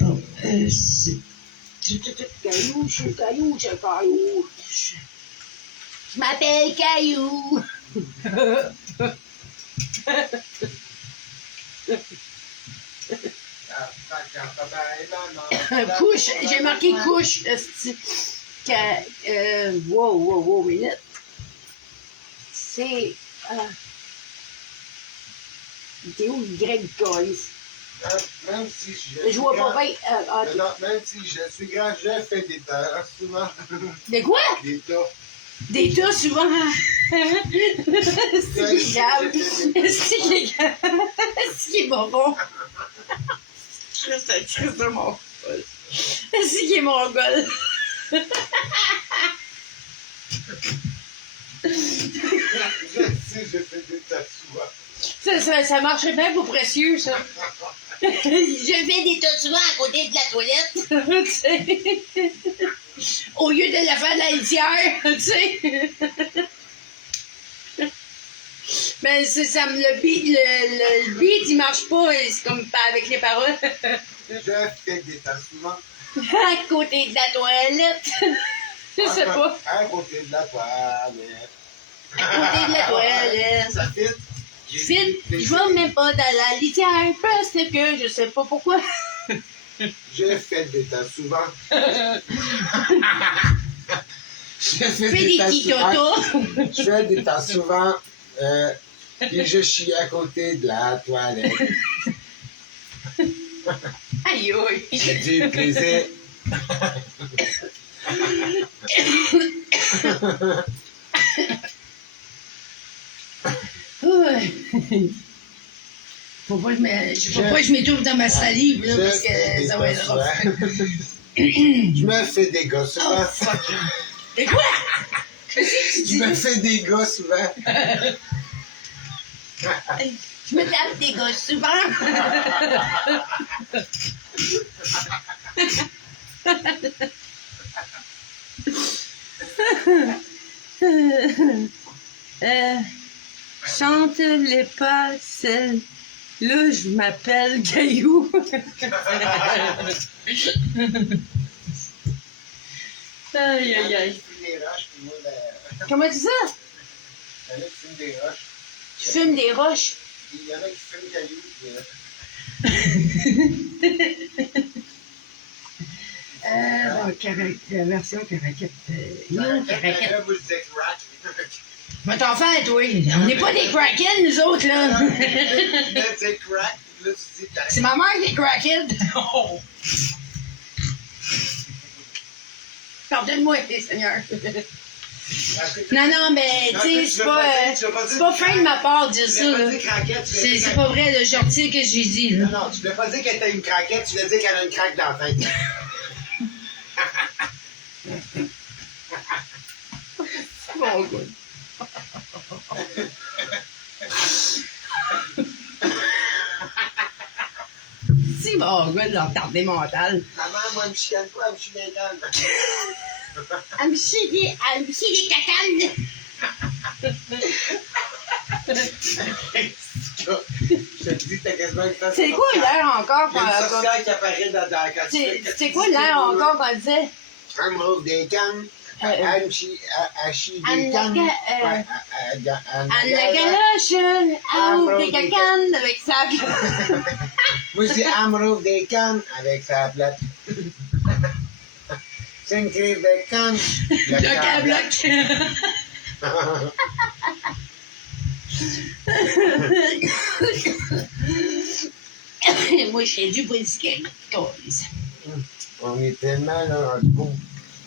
Bon, c'est... Caillou. Je m'appelle Caillou. Couche, j'ai marqué couche. Wow, minute. C'est. T'es où le grec, guys? Même si Je vois pas bien. Non, même si je suis grand, j'ai fait des tas souvent. De quoi? Des tas. Des tas souvent. C'est grave. C'est qui est bonbon. Je reste un triste de mon gol. C'est qui est mon gol. Je sais, j'ai fait des tas souvent. Ça marcherait bien pour précieux, ça. Je fais des tas souvent à côté de la toilette. Tu sais. Au lieu de la faire de la litière, tu sais. Mais c'est ça, le beat, il marche pas, c'est comme pas avec les paroles. J'ai fait des tas souvent. À côté de la toilette. Je sais pas. À côté de la toilette. À côté de la toilette. Ça fit. Fit, je vais même pas dans la litière parce que je sais pas pourquoi. J'ai fait des tas souvent. J'ai Fais des petits totos. Je fais des tas souvent. Puis je chie à côté de la toilette. Aïe aïe. J'ai du plaisir. Faut pas que je m'étouffe dans ma salive, là, parce que ça va être rough. Je me fais des gars souvent. Oh, fuck. Mais quoi? Qu'est-ce que tu Je dis? me fais des gars souvent. Je me tape des gosses souvent. Chante les pas, celle. Là, je m'appelle Caillou. Aïe, aïe, aïe. Comment tu dis ça? Il y en a qui fument des roches. Tu fumes des roches. Il y en a qui fument cailloux. La version caraquette. Moi, Caraquette. je disais crack. Va t'en faire, toi. On n'est pas des crackheads, nous autres, là. Là, tu dis crack. Là, tu dis C'est ma mère qui est crackhead. Oh. Pardonne-moi, Seigneur. Non, mais, tu sais, c'est pas fin de ma part de dire ça, là. C'est pas vrai, là. Je retire ce que j'ai dit, là. Non, tu ne voulais pas dire qu'elle était une craquette, tu voulais dire qu'elle a une craque dans la tête. Bon, good. C'est bon, good, l'entendé mental. Maman, moi, elle me chicane pas, elle me chicane. Elle me chie des cacanes. Je te dis, t'as quasiment une face. C'est quoi l'air encore Il y a une quand... sorcière qui apparaît dans la C'est quoi l'air encore qu'on disait? Elle m'ouvre des cannes. Elle me chie des Anne cannes. la galoche, elle ouvre des cacanes avec sa... Moi, je dis, elle me rouvre des cannes avec sa plate. C'est une crise de canne. Le câble. Moi, je fais du brisket. On est tellement là, du coup.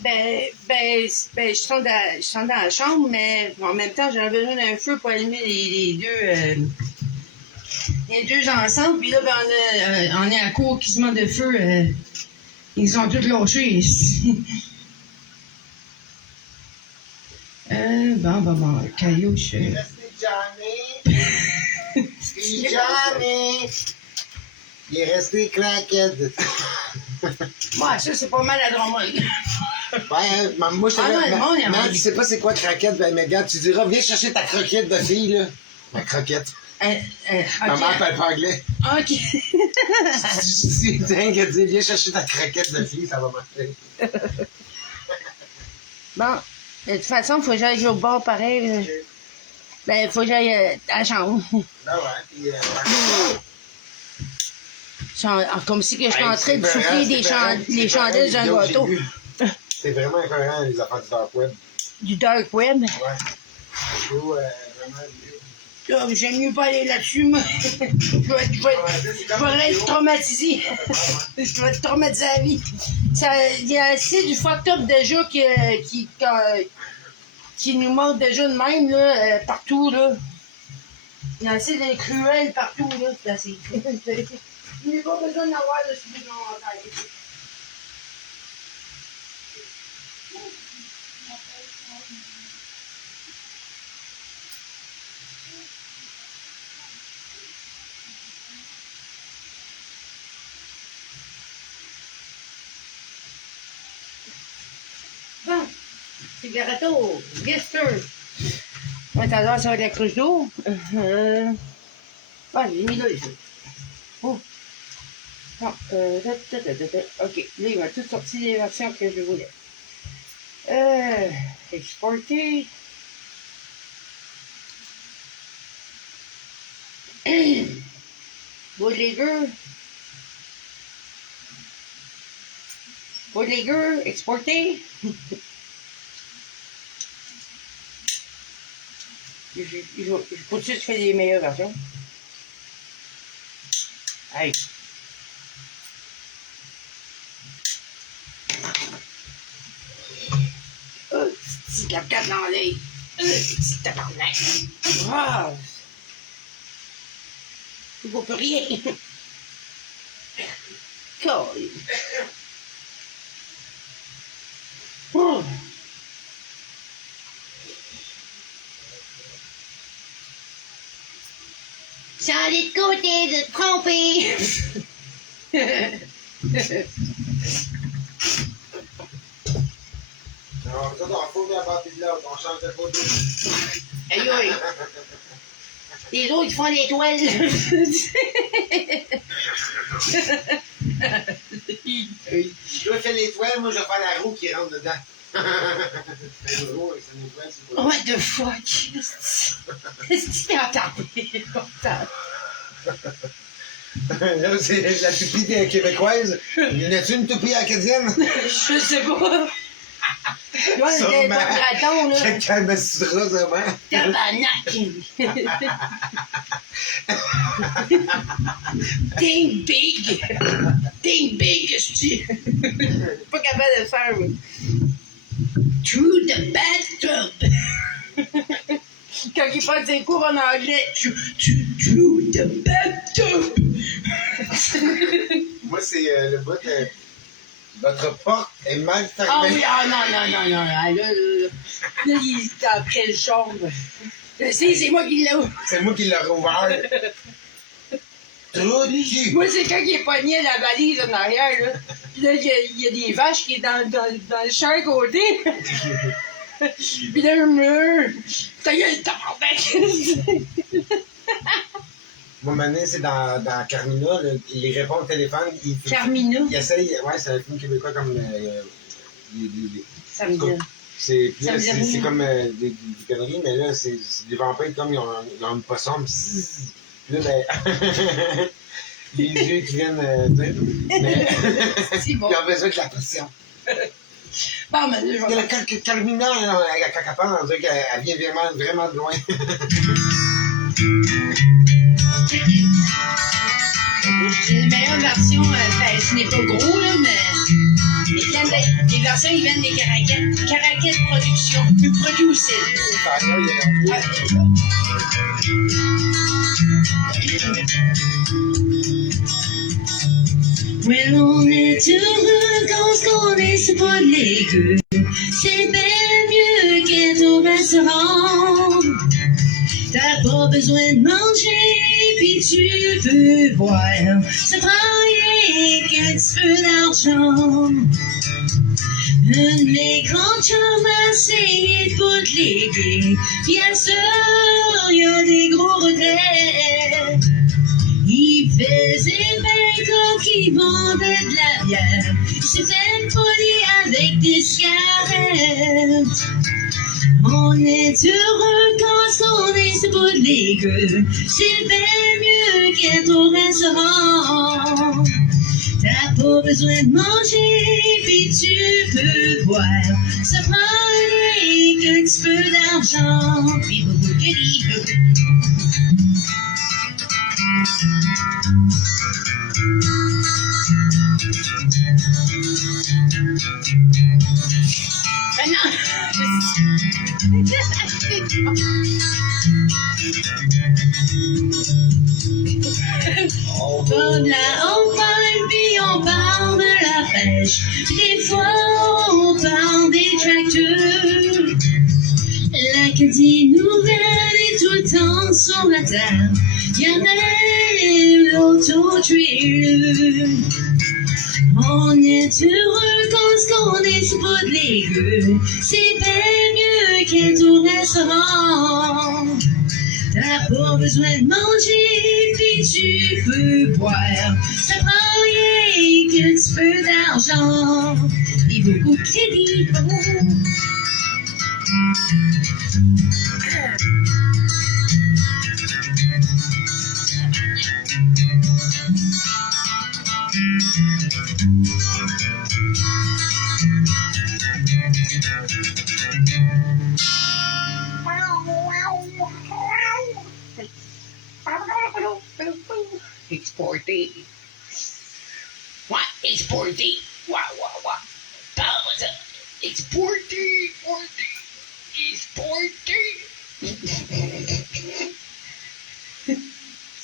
Je suis dans la chambre, mais en même temps, j'avais besoin d'un feu pour allumer les deux ensemble. Puis là, ben, On est à court quasiment de feu. Ils ont tous lâchés. Bon, caillou, je... Johnny. Puis Johnny. Il est resté crackhead. Moi, ça, c'est pas mal à Drummond. Ouais, moi, je te Ah non, dis, il y a man, un- tu sais pas c'est quoi craquette, ben, mais regarde, tu diras, viens chercher ta croquette de fille, là. Ma croquette. Maman Ok. parle pas anglais. Ok. Si tu tiens que dire, viens chercher ta croquette de fille, ça va marcher. Bon, de toute façon, faut que j'aille au bar pareil. Ben, faut que j'aille à la chambre. Ah ouais, puis, Comme si que je suis en train de souffler les chandelles d'un gâteau. C'est vraiment incohérent, les affaires du dark web. Du dark web. Ouais. Vidéo, vraiment, vidéo. Là, j'aime mieux pas aller là-dessus, moi. Je vais être traumatisé. Je vais être traumatisé à la vie. Il y a assez du fucked up déjà qui nous montre déjà de même, là, partout, là. Il y a assez de cruels partout, là. C'est assez. Il n'y a pas besoin d'avoir de ce commentaire. Bon, cigaretto, Gister. Ouais, tout à l'heure, ça va être la cruche d'eau. Ouais, j'ai mis là, ici. Oh. Non, ok, là, il m'a tout sorti les versions que je voulais. Exporter. Bootlegger. Bootlegger, exporter. Je peux-tu faire les meilleures versions? Hey. Petit cap-cap dans l'œil. Petit tabarnak. Wow. Je ne vois plus rien. Cool. Oh. Changer de côté, de te tromper. Non, ça, on faut la partie de l'autre, on change de photo. Aïe aïe. Les autres, ils font l'étoile. Je vais faire l'étoile, moi je vais faire la roue qui rentre dedans. C'est une roue avec son étoile, c'est pas. What the fuck? Qu'est-ce que tu entends? Là, c'est la toupie québécoise. Y en a-tu une toupie acadienne? Je sais pas. Moi, j'ai Sûrement. pas de raton, là. Quelqu'un me suivra sûrement. Tabarnak! Think big! Think big, qu'est-ce que tu pas capable de le faire, oui. Through the bathtub! Quand il passe des cours en anglais, through the bathtub! Moi, c'est le bout de. Votre porte est mal fermée. Ah oui, ah non. Ah, là, il est après le chambre. Je sais, c'est moi qui l'ai ouvert. C'est moi qui l'ai rouvert. Trop du cul. Moi, c'est quand il est pogné la valise en arrière, là. Puis là, il y a des vaches qui sont dans le champ à côté. Puis là, je me... Ta gueule, tabarnak! Moi, maintenant, c'est dans Carmina, là, il répond au téléphone. Carmina? Il essaye, ouais, c'est un film québécois comme. Ça me dit. C'est Ça me dit rien. c'est comme des conneries, mais là, c'est des vampires comme ils ont une poisson. Puis là, ben. les yeux qui viennent. Tu sais. Mais. C'est bon. Ils ont besoin de la pression. Bon, mais là, je vais... Carmina, quand elle parle, on dirait qu'elle vient vraiment, vraiment de loin. J'ai une meilleure version, ben, ce n'est pas gros, là, mais les versions, ils viennent des Caraquettes Productions, plus producées. Ouais, on est heureux quand ce qu'on est, c'est pas de l'égueux. C'est bien mieux qu'être au restaurant. T'as pas besoin de manger, puis tu peux boire. Ça prend rien qu'un petit peu d'argent. Un de mes grands chums a essayé de bootleguer, puis à ça, il y a des gros regrets. Il faisait 20 ans qu'il vendait de la bière, il s'est fait voler avec des cigarettes. On est heureux quand on est ce bootlegueux, c'est bien mieux qu'être au restaurant. T'as pas besoin de manger, puis tu peux boire. Ça prend rien qu'un petit peu d'argent, puis beaucoup de livres. Ben non! On parle de la campagne, puis on parle de la pêche. Des fois, on parle des tracteurs. L'Acadie nouvelle est tout le temps sur la table. Il y a même l'auto-trailer. On est heureux quand on est ce bootlegueux. C'est bien mieux qu'être au restaurant. T'as pas besoin de manger, puis tu peux boire. Ça prend rien qu'un petit peu d'argent et beaucoup de crédit. Exporté. Ouais, exporté. Ouais. Parle ça. Exporté.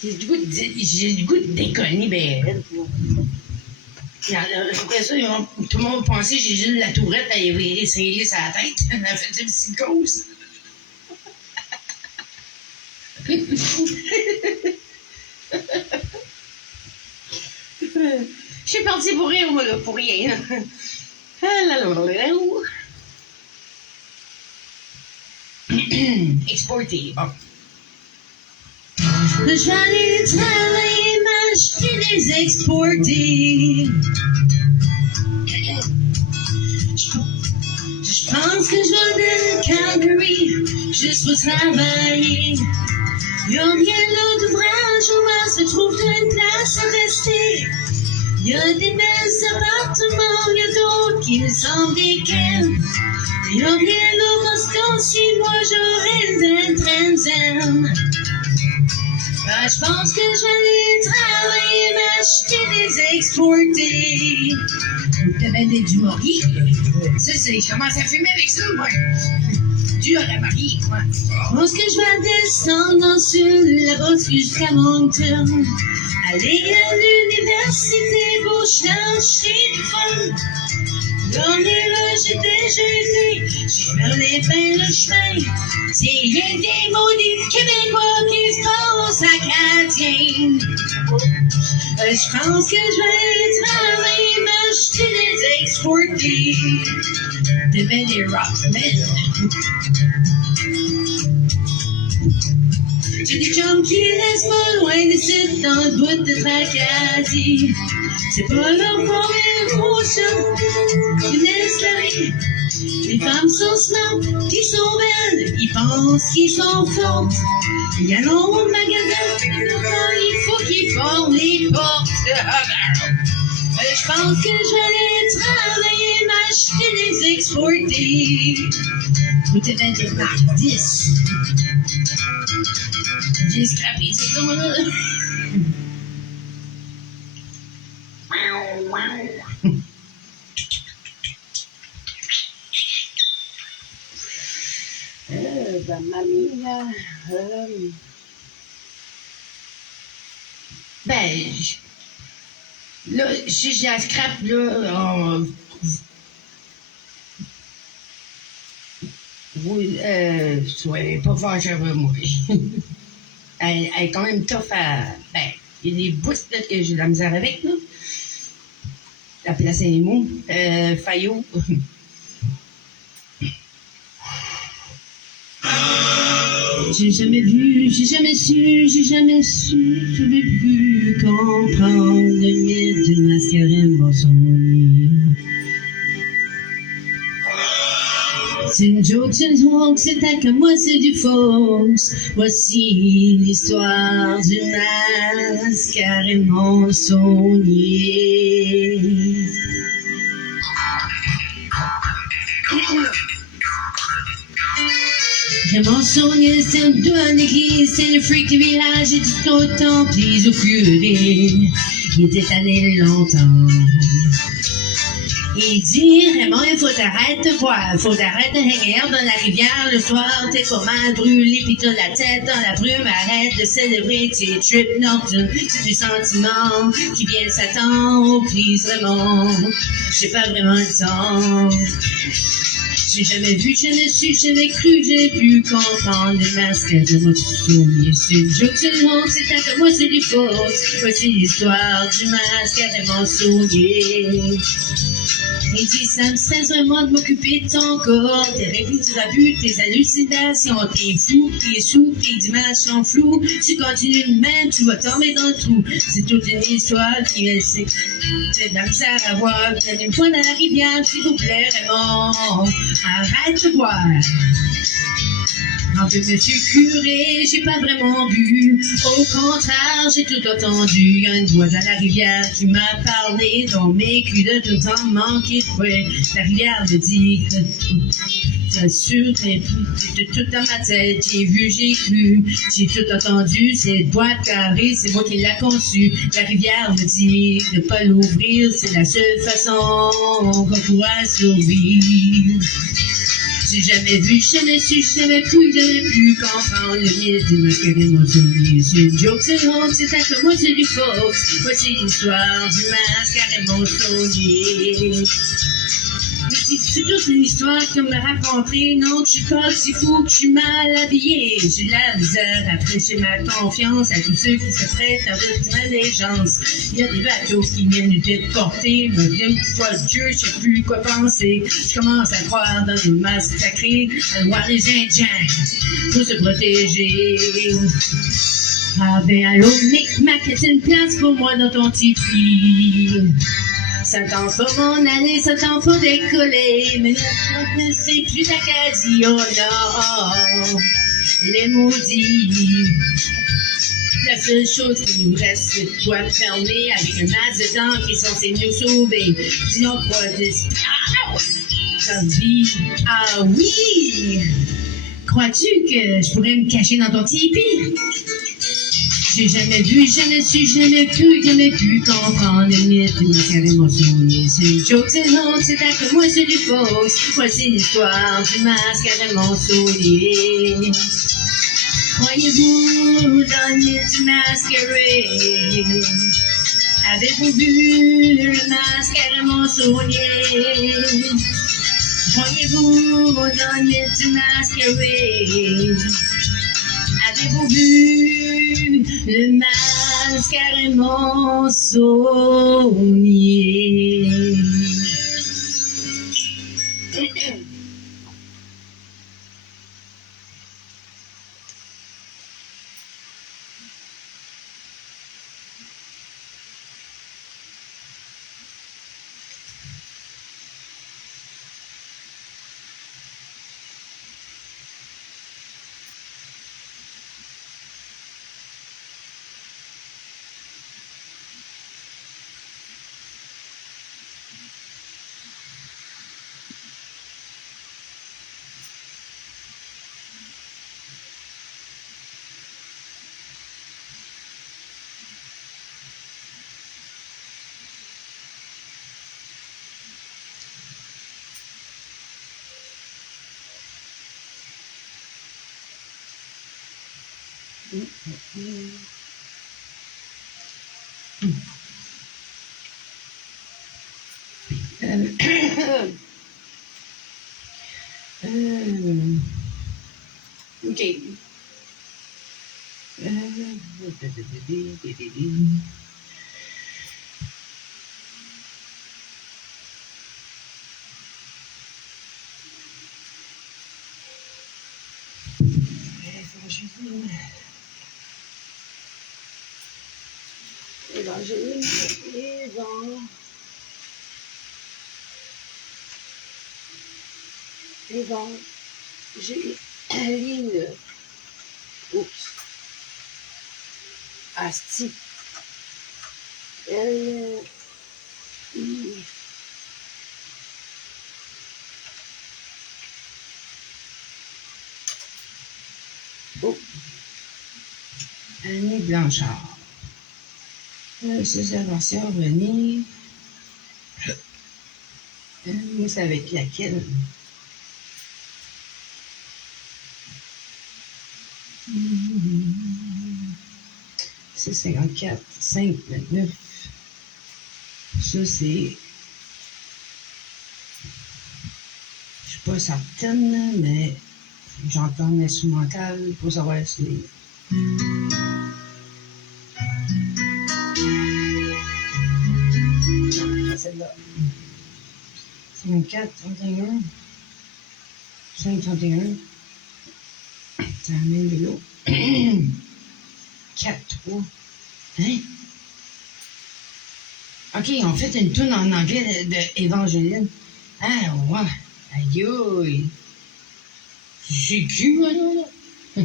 J'ai du goût de déconner, ben. Après ça, tout le monde pensait que j'ai juste la tourette à essayer sur la tête. Elle a fait une psychose. Je suis partie pour rire, moi, là, pour rien. Exporté. Bon. Je vais aller travailler, m'acheter des exportés. Je pense que je vais dans Calgary juste pour travailler. Y'a rien là d'ouvrage où on se trouve une place à rester. Y'a des belles appartements, y'a d'autres qui me semblent des camps. Y'a rien là parce qu'en 6 mois j'aurai une vingtaine. Je pense que je vais aller travailler, m'acheter des exportés. T'avais du mari. Ça, c'est, je commence à fumer avec ça, moi. Dur à marier, quoi. Je pense que je vais descendre dans le sud, là-bas jusqu'à Moncton. Aller à l'université pour chercher du fun. Dormir là, j'ai déjà été, je connais bien le chemin. C'est rien que des maudits Québécois qui se passent à Canadiens. Je pense que je vais aller travailler, m'acheter des exportés. Devenir rockman. J'ai des chums qui restent pas loin d'ici dans le bout de Tracadie. C'est pas leur premier gros chum, ils laissent la vie. Les femmes sont smart, qui sont belles, ils pensent qu'ils sont fortes. Ils allent au magasin, il faut qu'ils forment les portes. Je pense que je vais aller travailler, m'acheter des exportés. Vous devez des marques 10. J'ai scrappé ces gars-là. Mamma mia. Ben, là, si je la scrape, là, vous soyez pas fâchés avec moi. Elle est quand même tough à... Ben, il y a des bouts peut-être que j'ai de la misère avec, là. La place est mou. Fayot. J'ai jamais vu, j'ai jamais su, j'avais pu comprendre le mythe du mascaret mensonnier. C'est une joke, c'est une hoax, c'est à que moi c'est du fausse. Voici l'histoire du mascaret mensonnier. Vraiment sonnier, c'est un doigt d'église, c'est le freak du village et tout autant plis au curé. Il était allé longtemps. Il dit, Raymond, il faut t'arrêter de boire, faut t'arrêter de hanging out dans la rivière le soir, t'es pas mal brûlé pis t'as la tête dans la brume, arrête de célébrer tes trips nocturnes, c'est du sentiment qui vient de Satan, oh please Raymond, j'ai pas vraiment le temps. J'ai jamais vu, jamais su, jamais cru, j'ai pu comprendre le masque de votre souvenir. C'est une joke, c'est une honte, c'est à que moi c'est du faux. Voici l'histoire du masque de mon souvenir. Il dit, ça me stresse vraiment de m'occuper de ton corps. Tes rêves, tu as vu, tes hallucinations. T'es fou, t'es sous, tes images sont floues. Tu continues de même, tu vas tomber dans le trou. C'est toute une histoire qui est c'est de la misère à voir. T'as une fois dans la rivière, s'il vous plaît, Raymond. Arrête de boire. En fait, monsieur curé, j'ai pas vraiment bu. Au contraire, j'ai tout entendu. Il y a une voix dans la rivière qui m'a parlé. Dans mes culs de tout temps manqué de fouet. La rivière me dit que t'assures, t'es tout dans ma tête. J'ai vu, j'ai cru, j'ai tout entendu. Cette boîte carrée, c'est moi qui l'ai conçue. La rivière me dit de pas l'ouvrir. C'est la seule façon qu'on pourra survivre. J'ai jamais vu, jamais su, jamais pu comprendre le mythe du mascaret mensonnier. C'est une joke, c'est une honte, c'est à que moi c'est du faux. Voici l'histoire du mascaret mensonnier. Mais c'est toute une histoire que me raconter. Non, je suis pas si fou que je suis mal habillé. J'ai de la misère à prêcher ma confiance à tous ceux qui se prêtent à votre allégeance. Il y a des bateaux qui viennent nous déporter. Me viennent fois Dieu, je sais plus quoi penser. Je commence à croire dans le masque sacré, à voir les Indiens pour se protéger. Ah ben allô, Micmac, c'est une place pour moi dans ton tipi. Ça tente pas m'en aller, ça tente pas décoller, mais ne c'est plus d'Acadie, oh non, les maudits. La seule chose qui nous reste, c'est de quoi fermer avec un masque de dents qui est censé nous sauver. Sinon, quoi de la vie? Ah oui! Crois-tu que je pourrais me cacher dans ton tipi? J'ai jamais vu, jamais su, jamais pu comprendre le mythe du mascaret mensonnier. C'est une joke, c'est une honte, c'est à que moi c'est du faux. Voici l'histoire du mascaret mensonnier. Croyez-vous dans le mythe du mascaret? Avez-vous vu le mascaret mensonnier? Croyez-vous dans le mythe du mascaret? Avez-vous vu le mascaret mensonnier? OK. Évangéline, Évangéline. Oups. Asti. Elle. Oh. Annie Blanchard. C'est sa version René. Moi, c'est avec laquelle? C'est 54, 5, 29. Ça, c'est. Je suis pas certaine, mais j'entends l'instrumental pour savoir si. Celle-là. 54, 31. 5, 31. C'est la même vélo. 4, 3. Hein? OK, on fait une toune en anglais de Évangéline. Ah, ouais. Aïe, aïe. C'est qui, moi, là?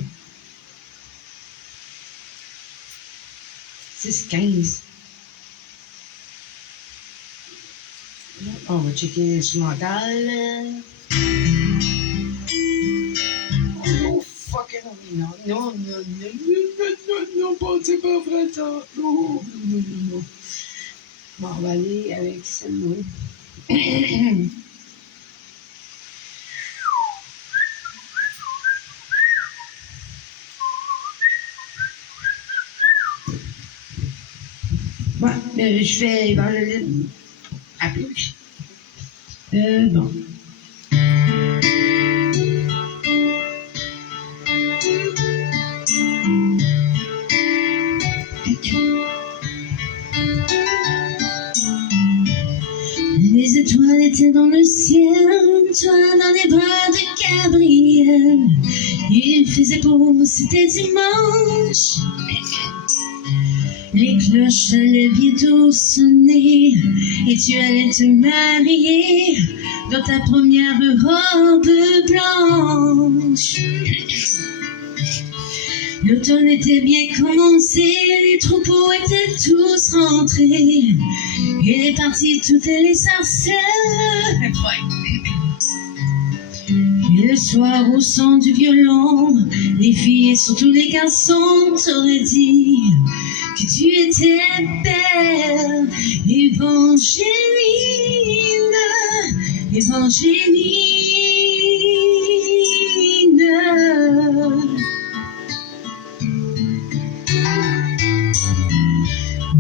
6, 15. On va checker l'instrumental. Oh, fucking non, c'est pas vrai, ça. Non. Bon, on va aller avec celle-là. Ouais, je fais Évangéline. À plus. Bon. Les étoiles étaient dans le ciel, toi dans les bras de Gabriel. Il faisait beau, c'était dimanche. Les cloches allaient bientôt sonner et tu allais te marier dans ta première robe blanche. L'automne était bien commencé, les troupeaux étaient tous rentrés et les parties toutes les sarcelles. Et le soir au son du violon, les filles et surtout les garçons t'auraient dit que tu étais belle, Évangéline, Évangéline.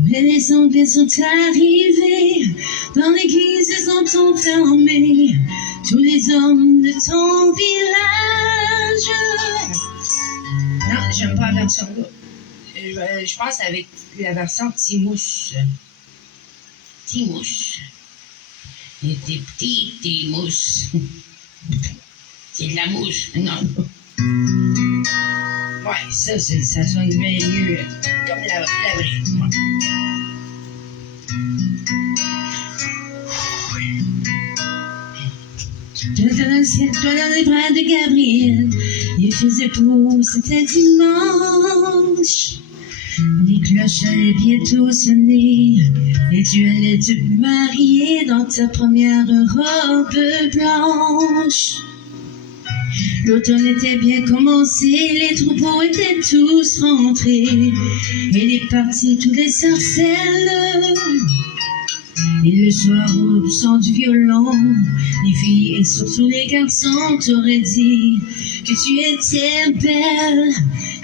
Mais les Anglais sont arrivés, dans l'église ils ont enfermé tous les hommes de ton village. Non, j'aime pas la version là. Je pense avec la version Timouche. Timouche. Et des petits Timouches. C'est de la mouche. Non. Ouais, ça sonne bien mieux. Comme la vraie. Ouais. Toi dans les bras de Gabriel, il faisait beau, c'était dimanche. Les cloches allaient bientôt sonner et tu allais te marier dans ta première robe blanche. L'automne était bien commencé, les troupeaux étaient tous rentrés et les parties toutes les sarcelles. Et le soir au son du violon, les filles et surtout les garçons t'auraient dit que tu étais belle,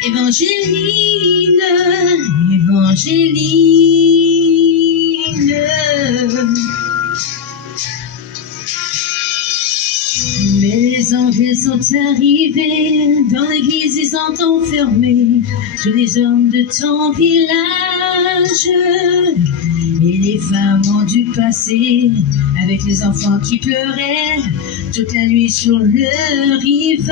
Évangéline, Évangéline. Mais les Anglais sont sont arrivés, dans l'église ils ont enfermé tous les hommes de ton village. Et les femmes ont dû passer avec les enfants qui pleuraient toute la nuit sur le rivage.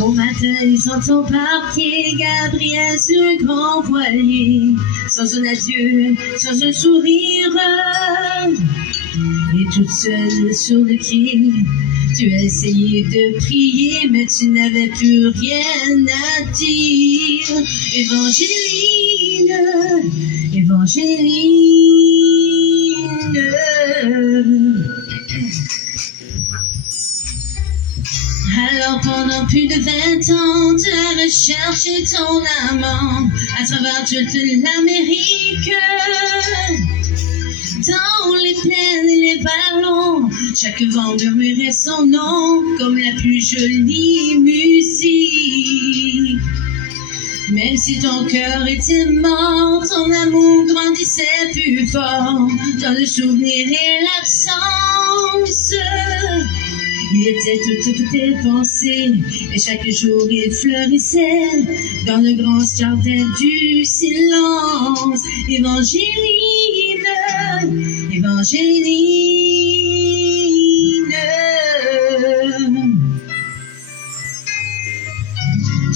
Au matin, ils ont embarqué Gabriel sur un grand voilier, sans un adieu, sans un sourire. Et toute seule sur le quai, tu as essayé de prier, mais tu n'avais plus rien à dire. Évangéline, Évangéline. Alors pendant plus de 20 ans, tu as recherché ton amant à travers toute l'Amérique. Dans les plaines et les ballons, chaque vent murmurait son nom comme la plus jolie musique. Même si ton cœur était mort, ton amour grandissait plus fort dans le souvenir et l'absence. Il était toutes tes pensées, et chaque jour il fleurissait dans le grand jardin du silence. Évangéline, Évangéline.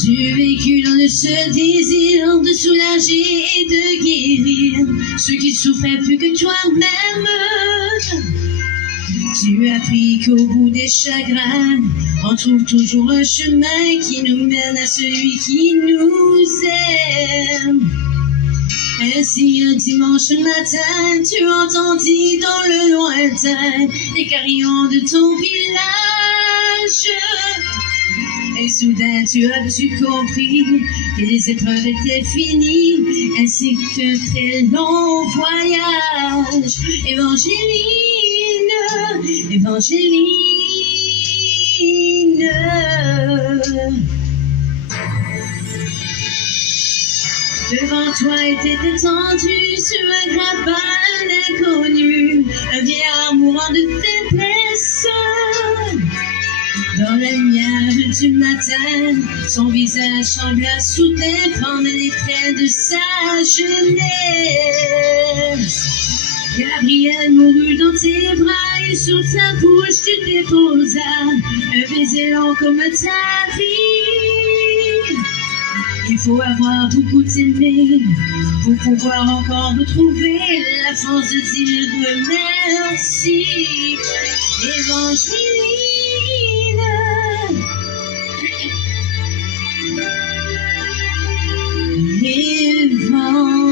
Tu vécus dans ce désir de soulager et de guérir ceux qui souffraient plus que toi-même. Tu as appris qu'au bout des chagrins, on trouve toujours un chemin qui nous mène à celui qui nous aime. Ainsi, un dimanche matin, tu entendis dans le lointain les carillons de ton village. Et soudain, tu as-tu compris que les épreuves étaient finies, ainsi que tes longs voyages. Évangéline, Évangéline. Devant toi était étendu sur un grappin un inconnu, un vieillard mourant de faiblesse. Dans la lumière du matin, son visage sembla soudain prendre les traits de sa jeunesse. Gabriel mourut dans tes bras et sur sa bouche tu déposas un baiser long comme ta vie. Il faut avoir beaucoup aimé pour pouvoir encore retrouver la force de dire merci. Évangéline, Évangéline.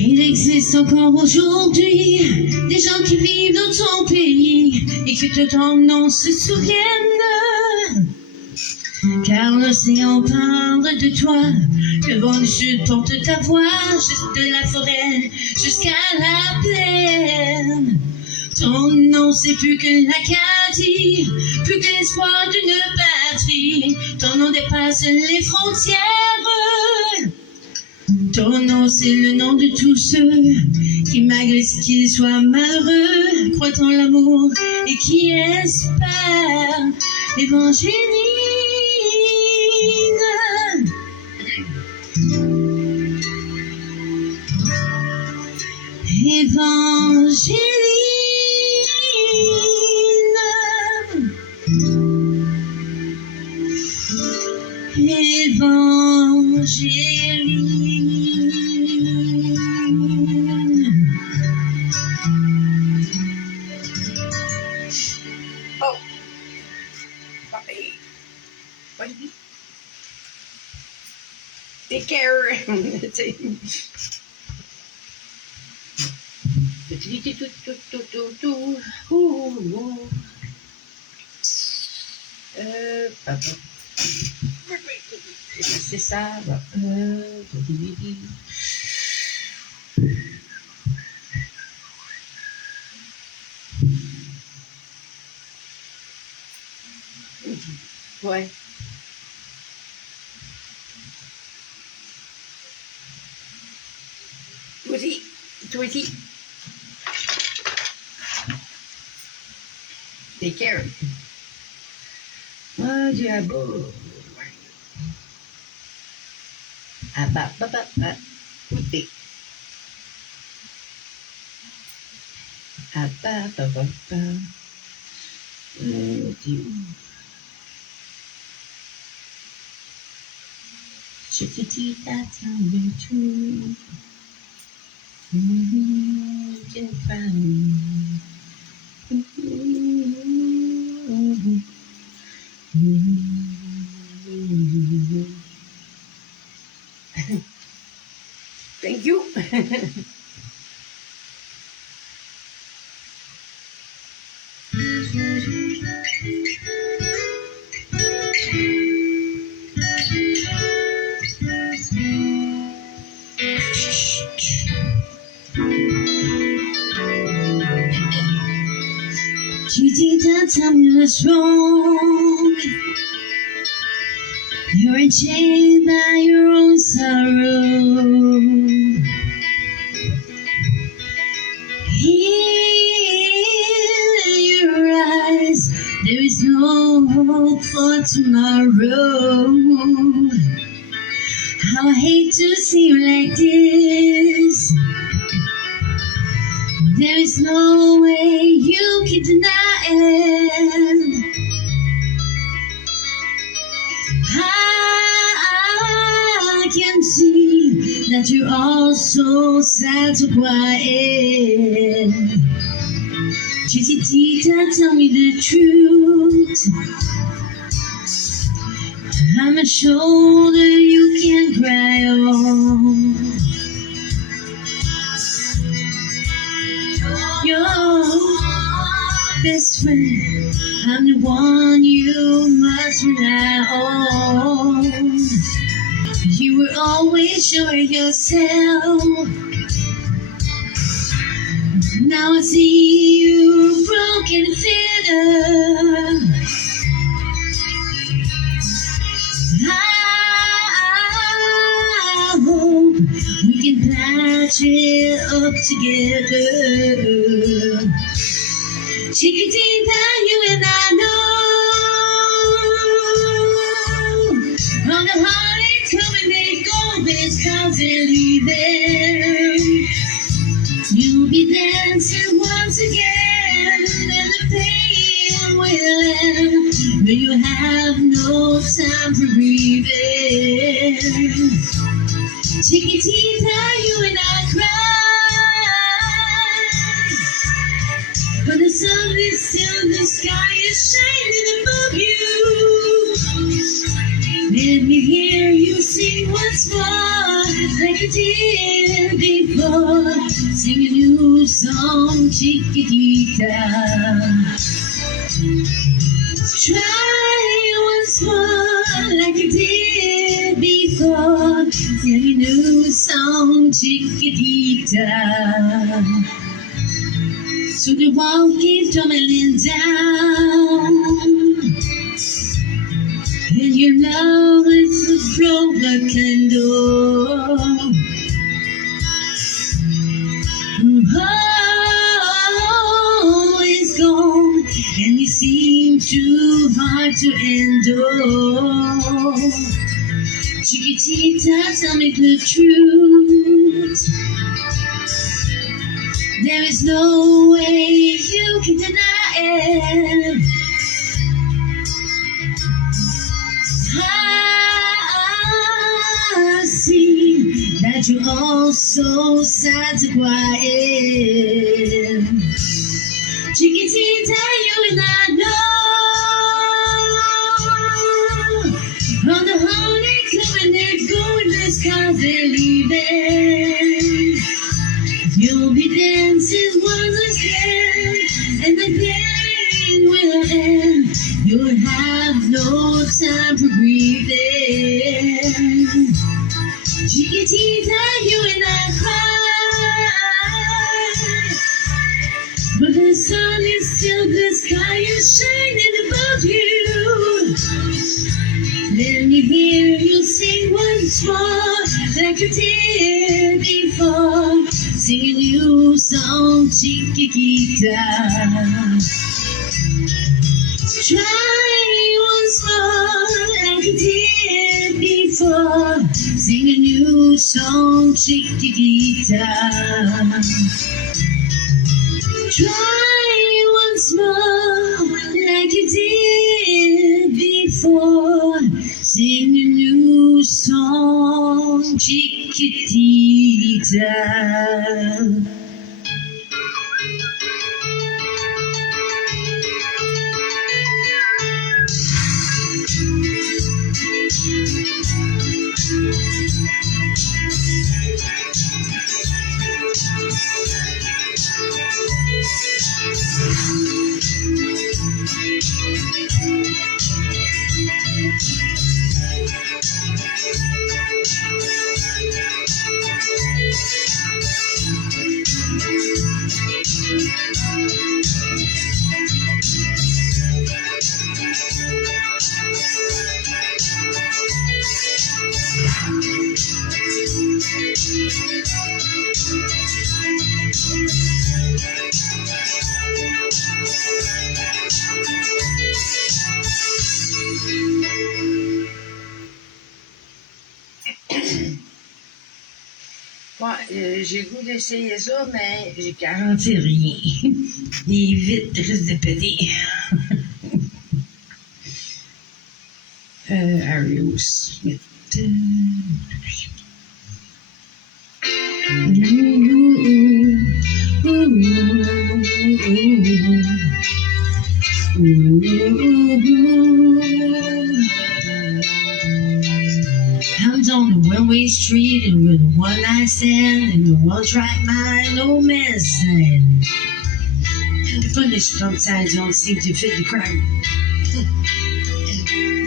Il existe encore aujourd'hui des gens qui vivent dans ton pays et que de ton nom se souviennent. Car l'océan parle de toi, le vent du sud porte ta voix, de la forêt jusqu'à la plaine. Ton nom c'est plus que l'Acadie, plus que l'espoir d'une patrie. Ton nom dépasse les frontières. Ton nom c'est le nom de tous ceux qui malgré qu'ils soient malheureux croient en l'amour et qui espèrent. Évangéline, Évangéline, Évangéline. Oh, puppy. What? Take care. Papa. C'est ça. Ouais. aussi. Toi aussi. Take care. Ah, diabo. Écoutez. T'es où? Chiquitita, tell me true. Can find Thank you. Chiquitita, tell me what's wrong. You're enchained by your own sorrow. In your eyes, there is no hope for tomorrow. How I hate to see you like this. There is no way you can deny it. I can see that you're all so sad, so quiet. Chiquitita, tell me the truth. I'm a shoulder you can cry on. Your best friend, I'm the one you must rely on. You were always sure of yourself. Now I see you broken and bitter. I hope we can patch it up together. Chiquitita, you and I know on the heartache coming, they go, this comes and leaving. You'll be dancing once again, and the pain will end when you have no time for grieving. Chiquitita, you and I cry, but the sun is still, the sky is shining above you. Let me hear you sing once more, like you did before. Sing a new song, Chiquitita. Try once more, like you did before. Sing a new song, Chiquitita. So the wall keeps tumbling down, and your love is a broken door. Oh, it's gone, and you seem too hard to endure. Chiquitita, tell me the truth. There is no way you can deny it. I see that you're all so sad to quiet. Chiquitita, you and I know on the heartache coming, they're going, this cause they're leaving. You'll be dancing once again, and the pain will end. You'll have no time for grieving. Chiquitita, you and I cry, but the sun is still, the sky is shining above you. Let me hear you sing once more, like you did before. song, Chiquita. Try once more like you did before. Sing a new song, Chiquita. Try once more like you did before. Sing a new song, Chiquitita. Ouais, j'ai le goût d'essayer ça, mais j'ai 40. Garantis rien. Les vitres risquent de péter. Arios. I'm on the one-way street and with a one-night stand and a one-track mind, no man's stand. And the foolish sometimes don't seem to fit the crowd.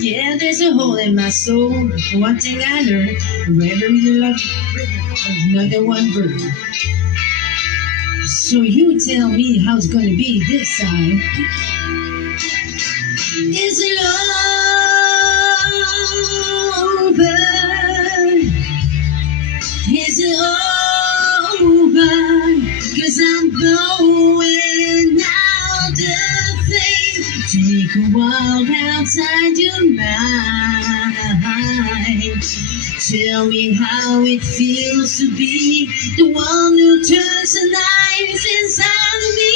Yeah, there's a hole in my soul. And one thing I learned, wherever you love, there's another one bird. So you tell me how it's gonna be this time. Is it over? Is it over? 'Cause I'm blowing out the flame. Take a walk outside your mind. Tell me how it feels to be the one who turns the knives inside of me.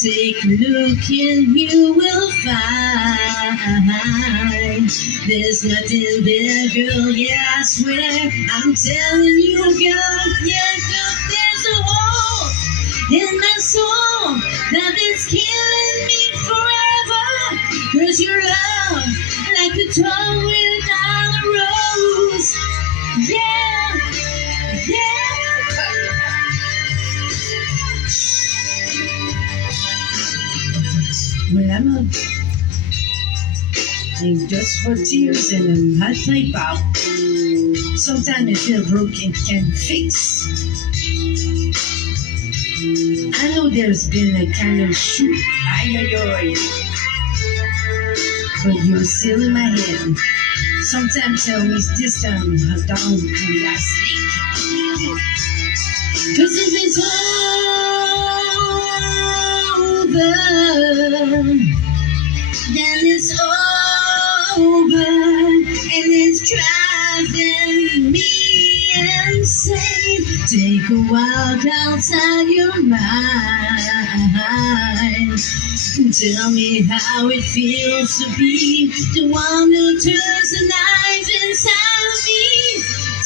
Take a look and you will find there's nothing there, girl, yeah, I swear. I'm telling you, girl, yeah, girl, there's a hole in my soul that is killing me forever. 'Cause your love, like a tongue without a rose. Yeah, yeah. Well, I'm up. And just for tears and a hot type out. Sometimes I feel broken, can fix. I know there's been a kind of shoot, but you're still in my head. Sometimes tell me this time, down the last sleep. 'Cause if it's over, then it's over, and it's driving me insane. Take a walk outside your mind. Tell me how it feels to be the one who turns the knife inside of me.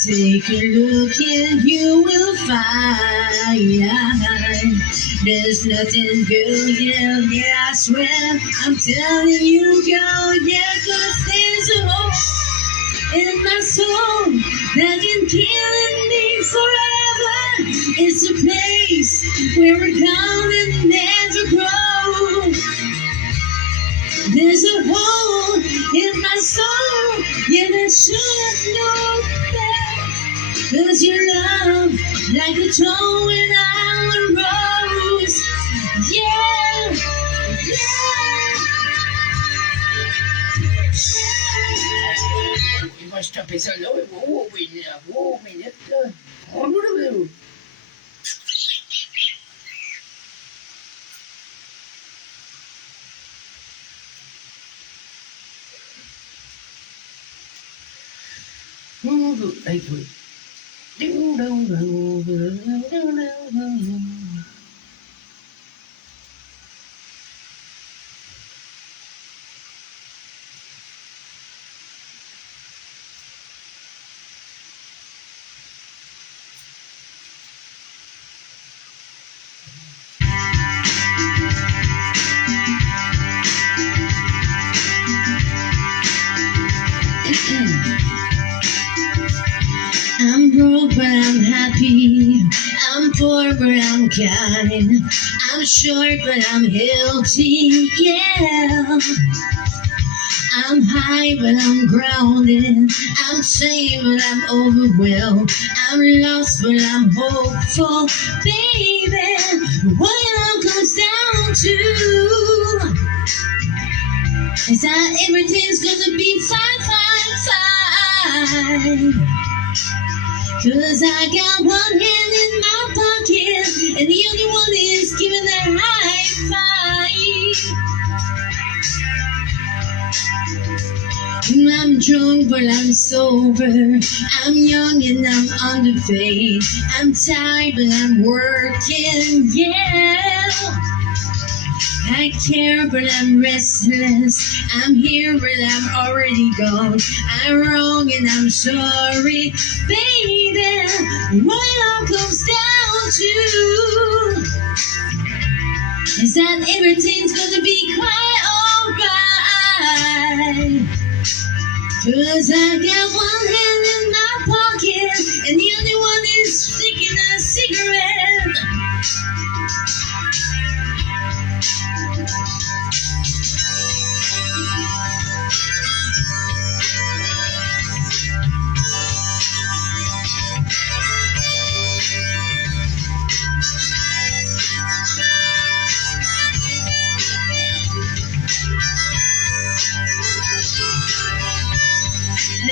Take a look and you will find there's nothing, girl, yeah, yeah, I swear. I'm telling you, girl, yeah, 'cause there's a hole in my soul that been killing me forever. It's a place where we're gone and never grow. There's a hole in my soul, yeah, I should know that. 'Cause your love, like a toe in our rose. Yeah, yeah. Il va stopper ça là. Oh, minute, là. Hey, toi. Ding, dong, dong, dong, dong, dong, dong. I'm broke, but I'm happy. I'm poor, but I'm kind. I'm short, but I'm healthy. Yeah. I'm high, but I'm grounded. I'm sane, but I'm overwhelmed. I'm lost, but I'm hopeful. Baby, what it all comes down to is that everything's gonna be fine, fine, fine. 'Cause I got one hand in my pocket and the other one is giving that high five. I'm drunk but I'm sober. I'm young and I'm underpaid. I'm tired but I'm working, yeah. I care but I'm restless. I'm here but I'm already gone. I'm wrong and I'm sorry. Baby, what it all comes down to is that everything's gonna be quite alright. 'Cause I got one hand in my pocket and the other one is sticking a cigarette.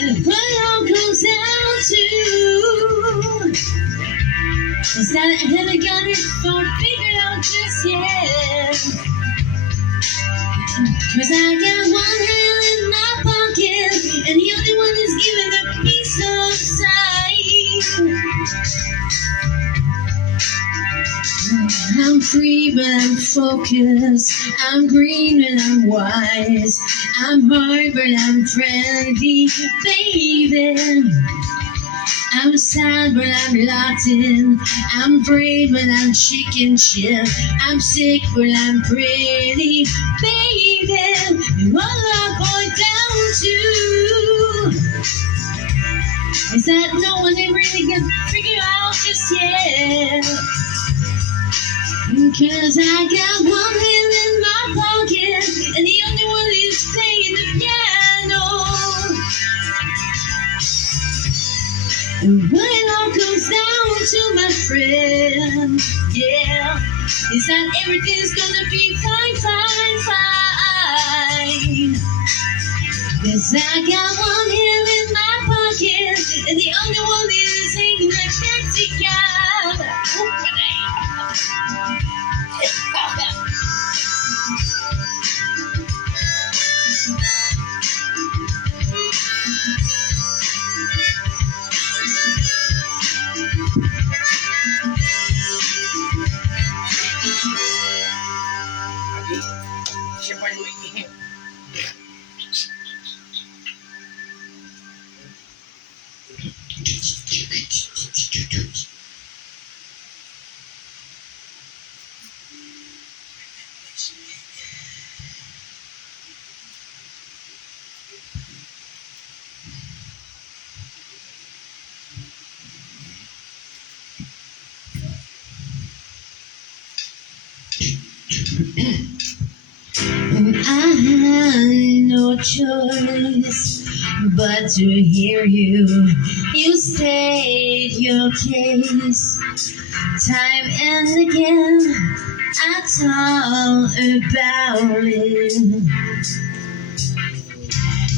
And what it all comes down to is that I haven't got it all figured out just yet. 'Cause I got one hand in my pocket and the other one is giving a piece of sight. I'm free but I'm focused. I'm green but I'm wise. I'm hard but I'm friendly, baby. I'm sad but I'm Latin. I'm brave but I'm chicken shit. I'm sick but I'm pretty, baby. And what I point down to is that no one ever really can figure out just yet. 'Cause I got one hand in my pocket and the other one is playing the piano. And when it all comes down to, my friend, yeah, is that everything's gonna be fine, fine, fine. 'Cause I got one hand in my pocket and the other one is hanging a taxi cab. Je sais pas jouer. And I had no choice but to hear you. You state your case time and again. I talk about it.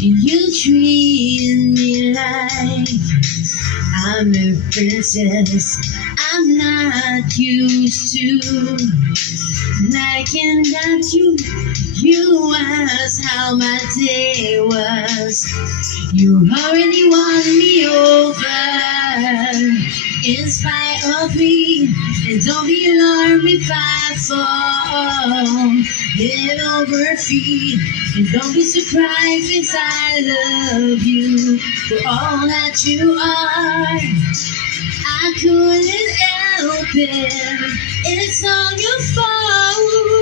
You treat me like I'm a princess. I'm not used to liking that you asked how my day was. You already won me over in spite of me. And don't be alarmed if I fall head over feet. And don't be surprised if I love you for all that you are. I couldn't help it. It's all your fault.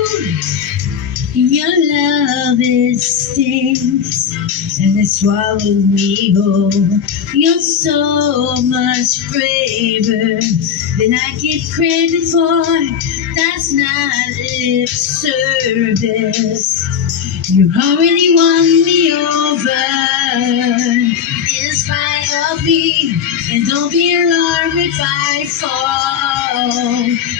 Your love, it stinks, and it swallowed me whole. You're so much braver than I give credit for. That's not lip service. You already won me over in spite of me. And don't be alarmed if I fall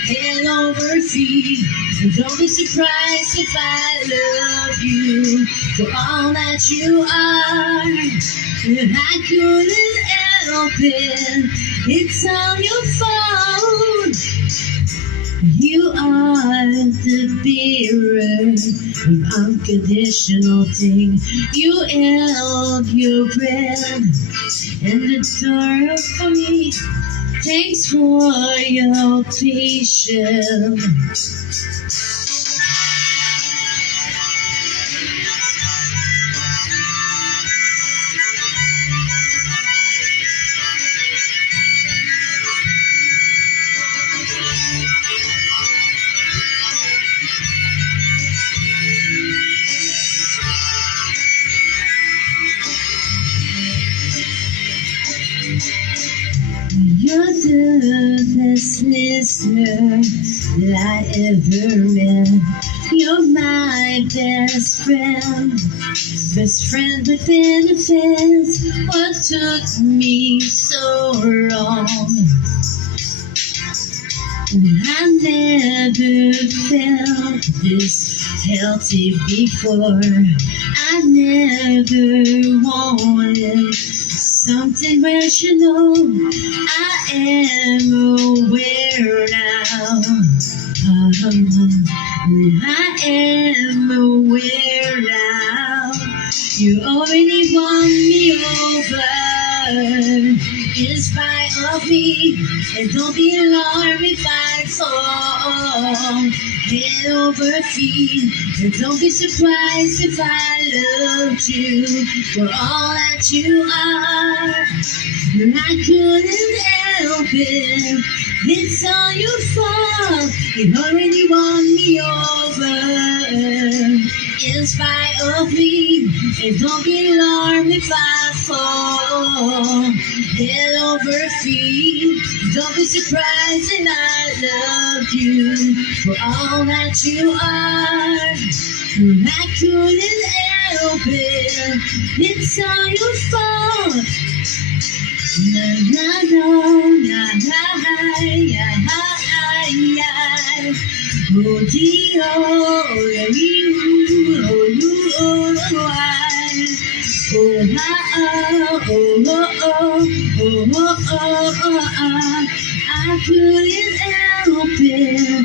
head over feet. And don't be surprised if I love you for all that you are. And I couldn't help it. It's all your fault. You are the bearer of unconditional thing. You held your breath and the door for me. Thanks for your patience. You're the best listener that I ever met. You're my best friend with benefits. What took me so wrong? I never felt this healthy before. I never wanted something rational. I am aware now. I am aware now. You already won me over in spite of me. And don't be alarmed if I fall head over feet. And don't be surprised if I loved you for all that you are. And I couldn't help it. It's all your fault. You already won me over in spite of me. And don't be alarmed if I fall head over feet. Don't be surprised that I love you for all that you are. And I couldn't help it. It's all your fault. Na na no, na na ya ya. Oh dear, oh you, oh you, oh I. Oh ha oh oh oh oh oh oh. I couldn't help it.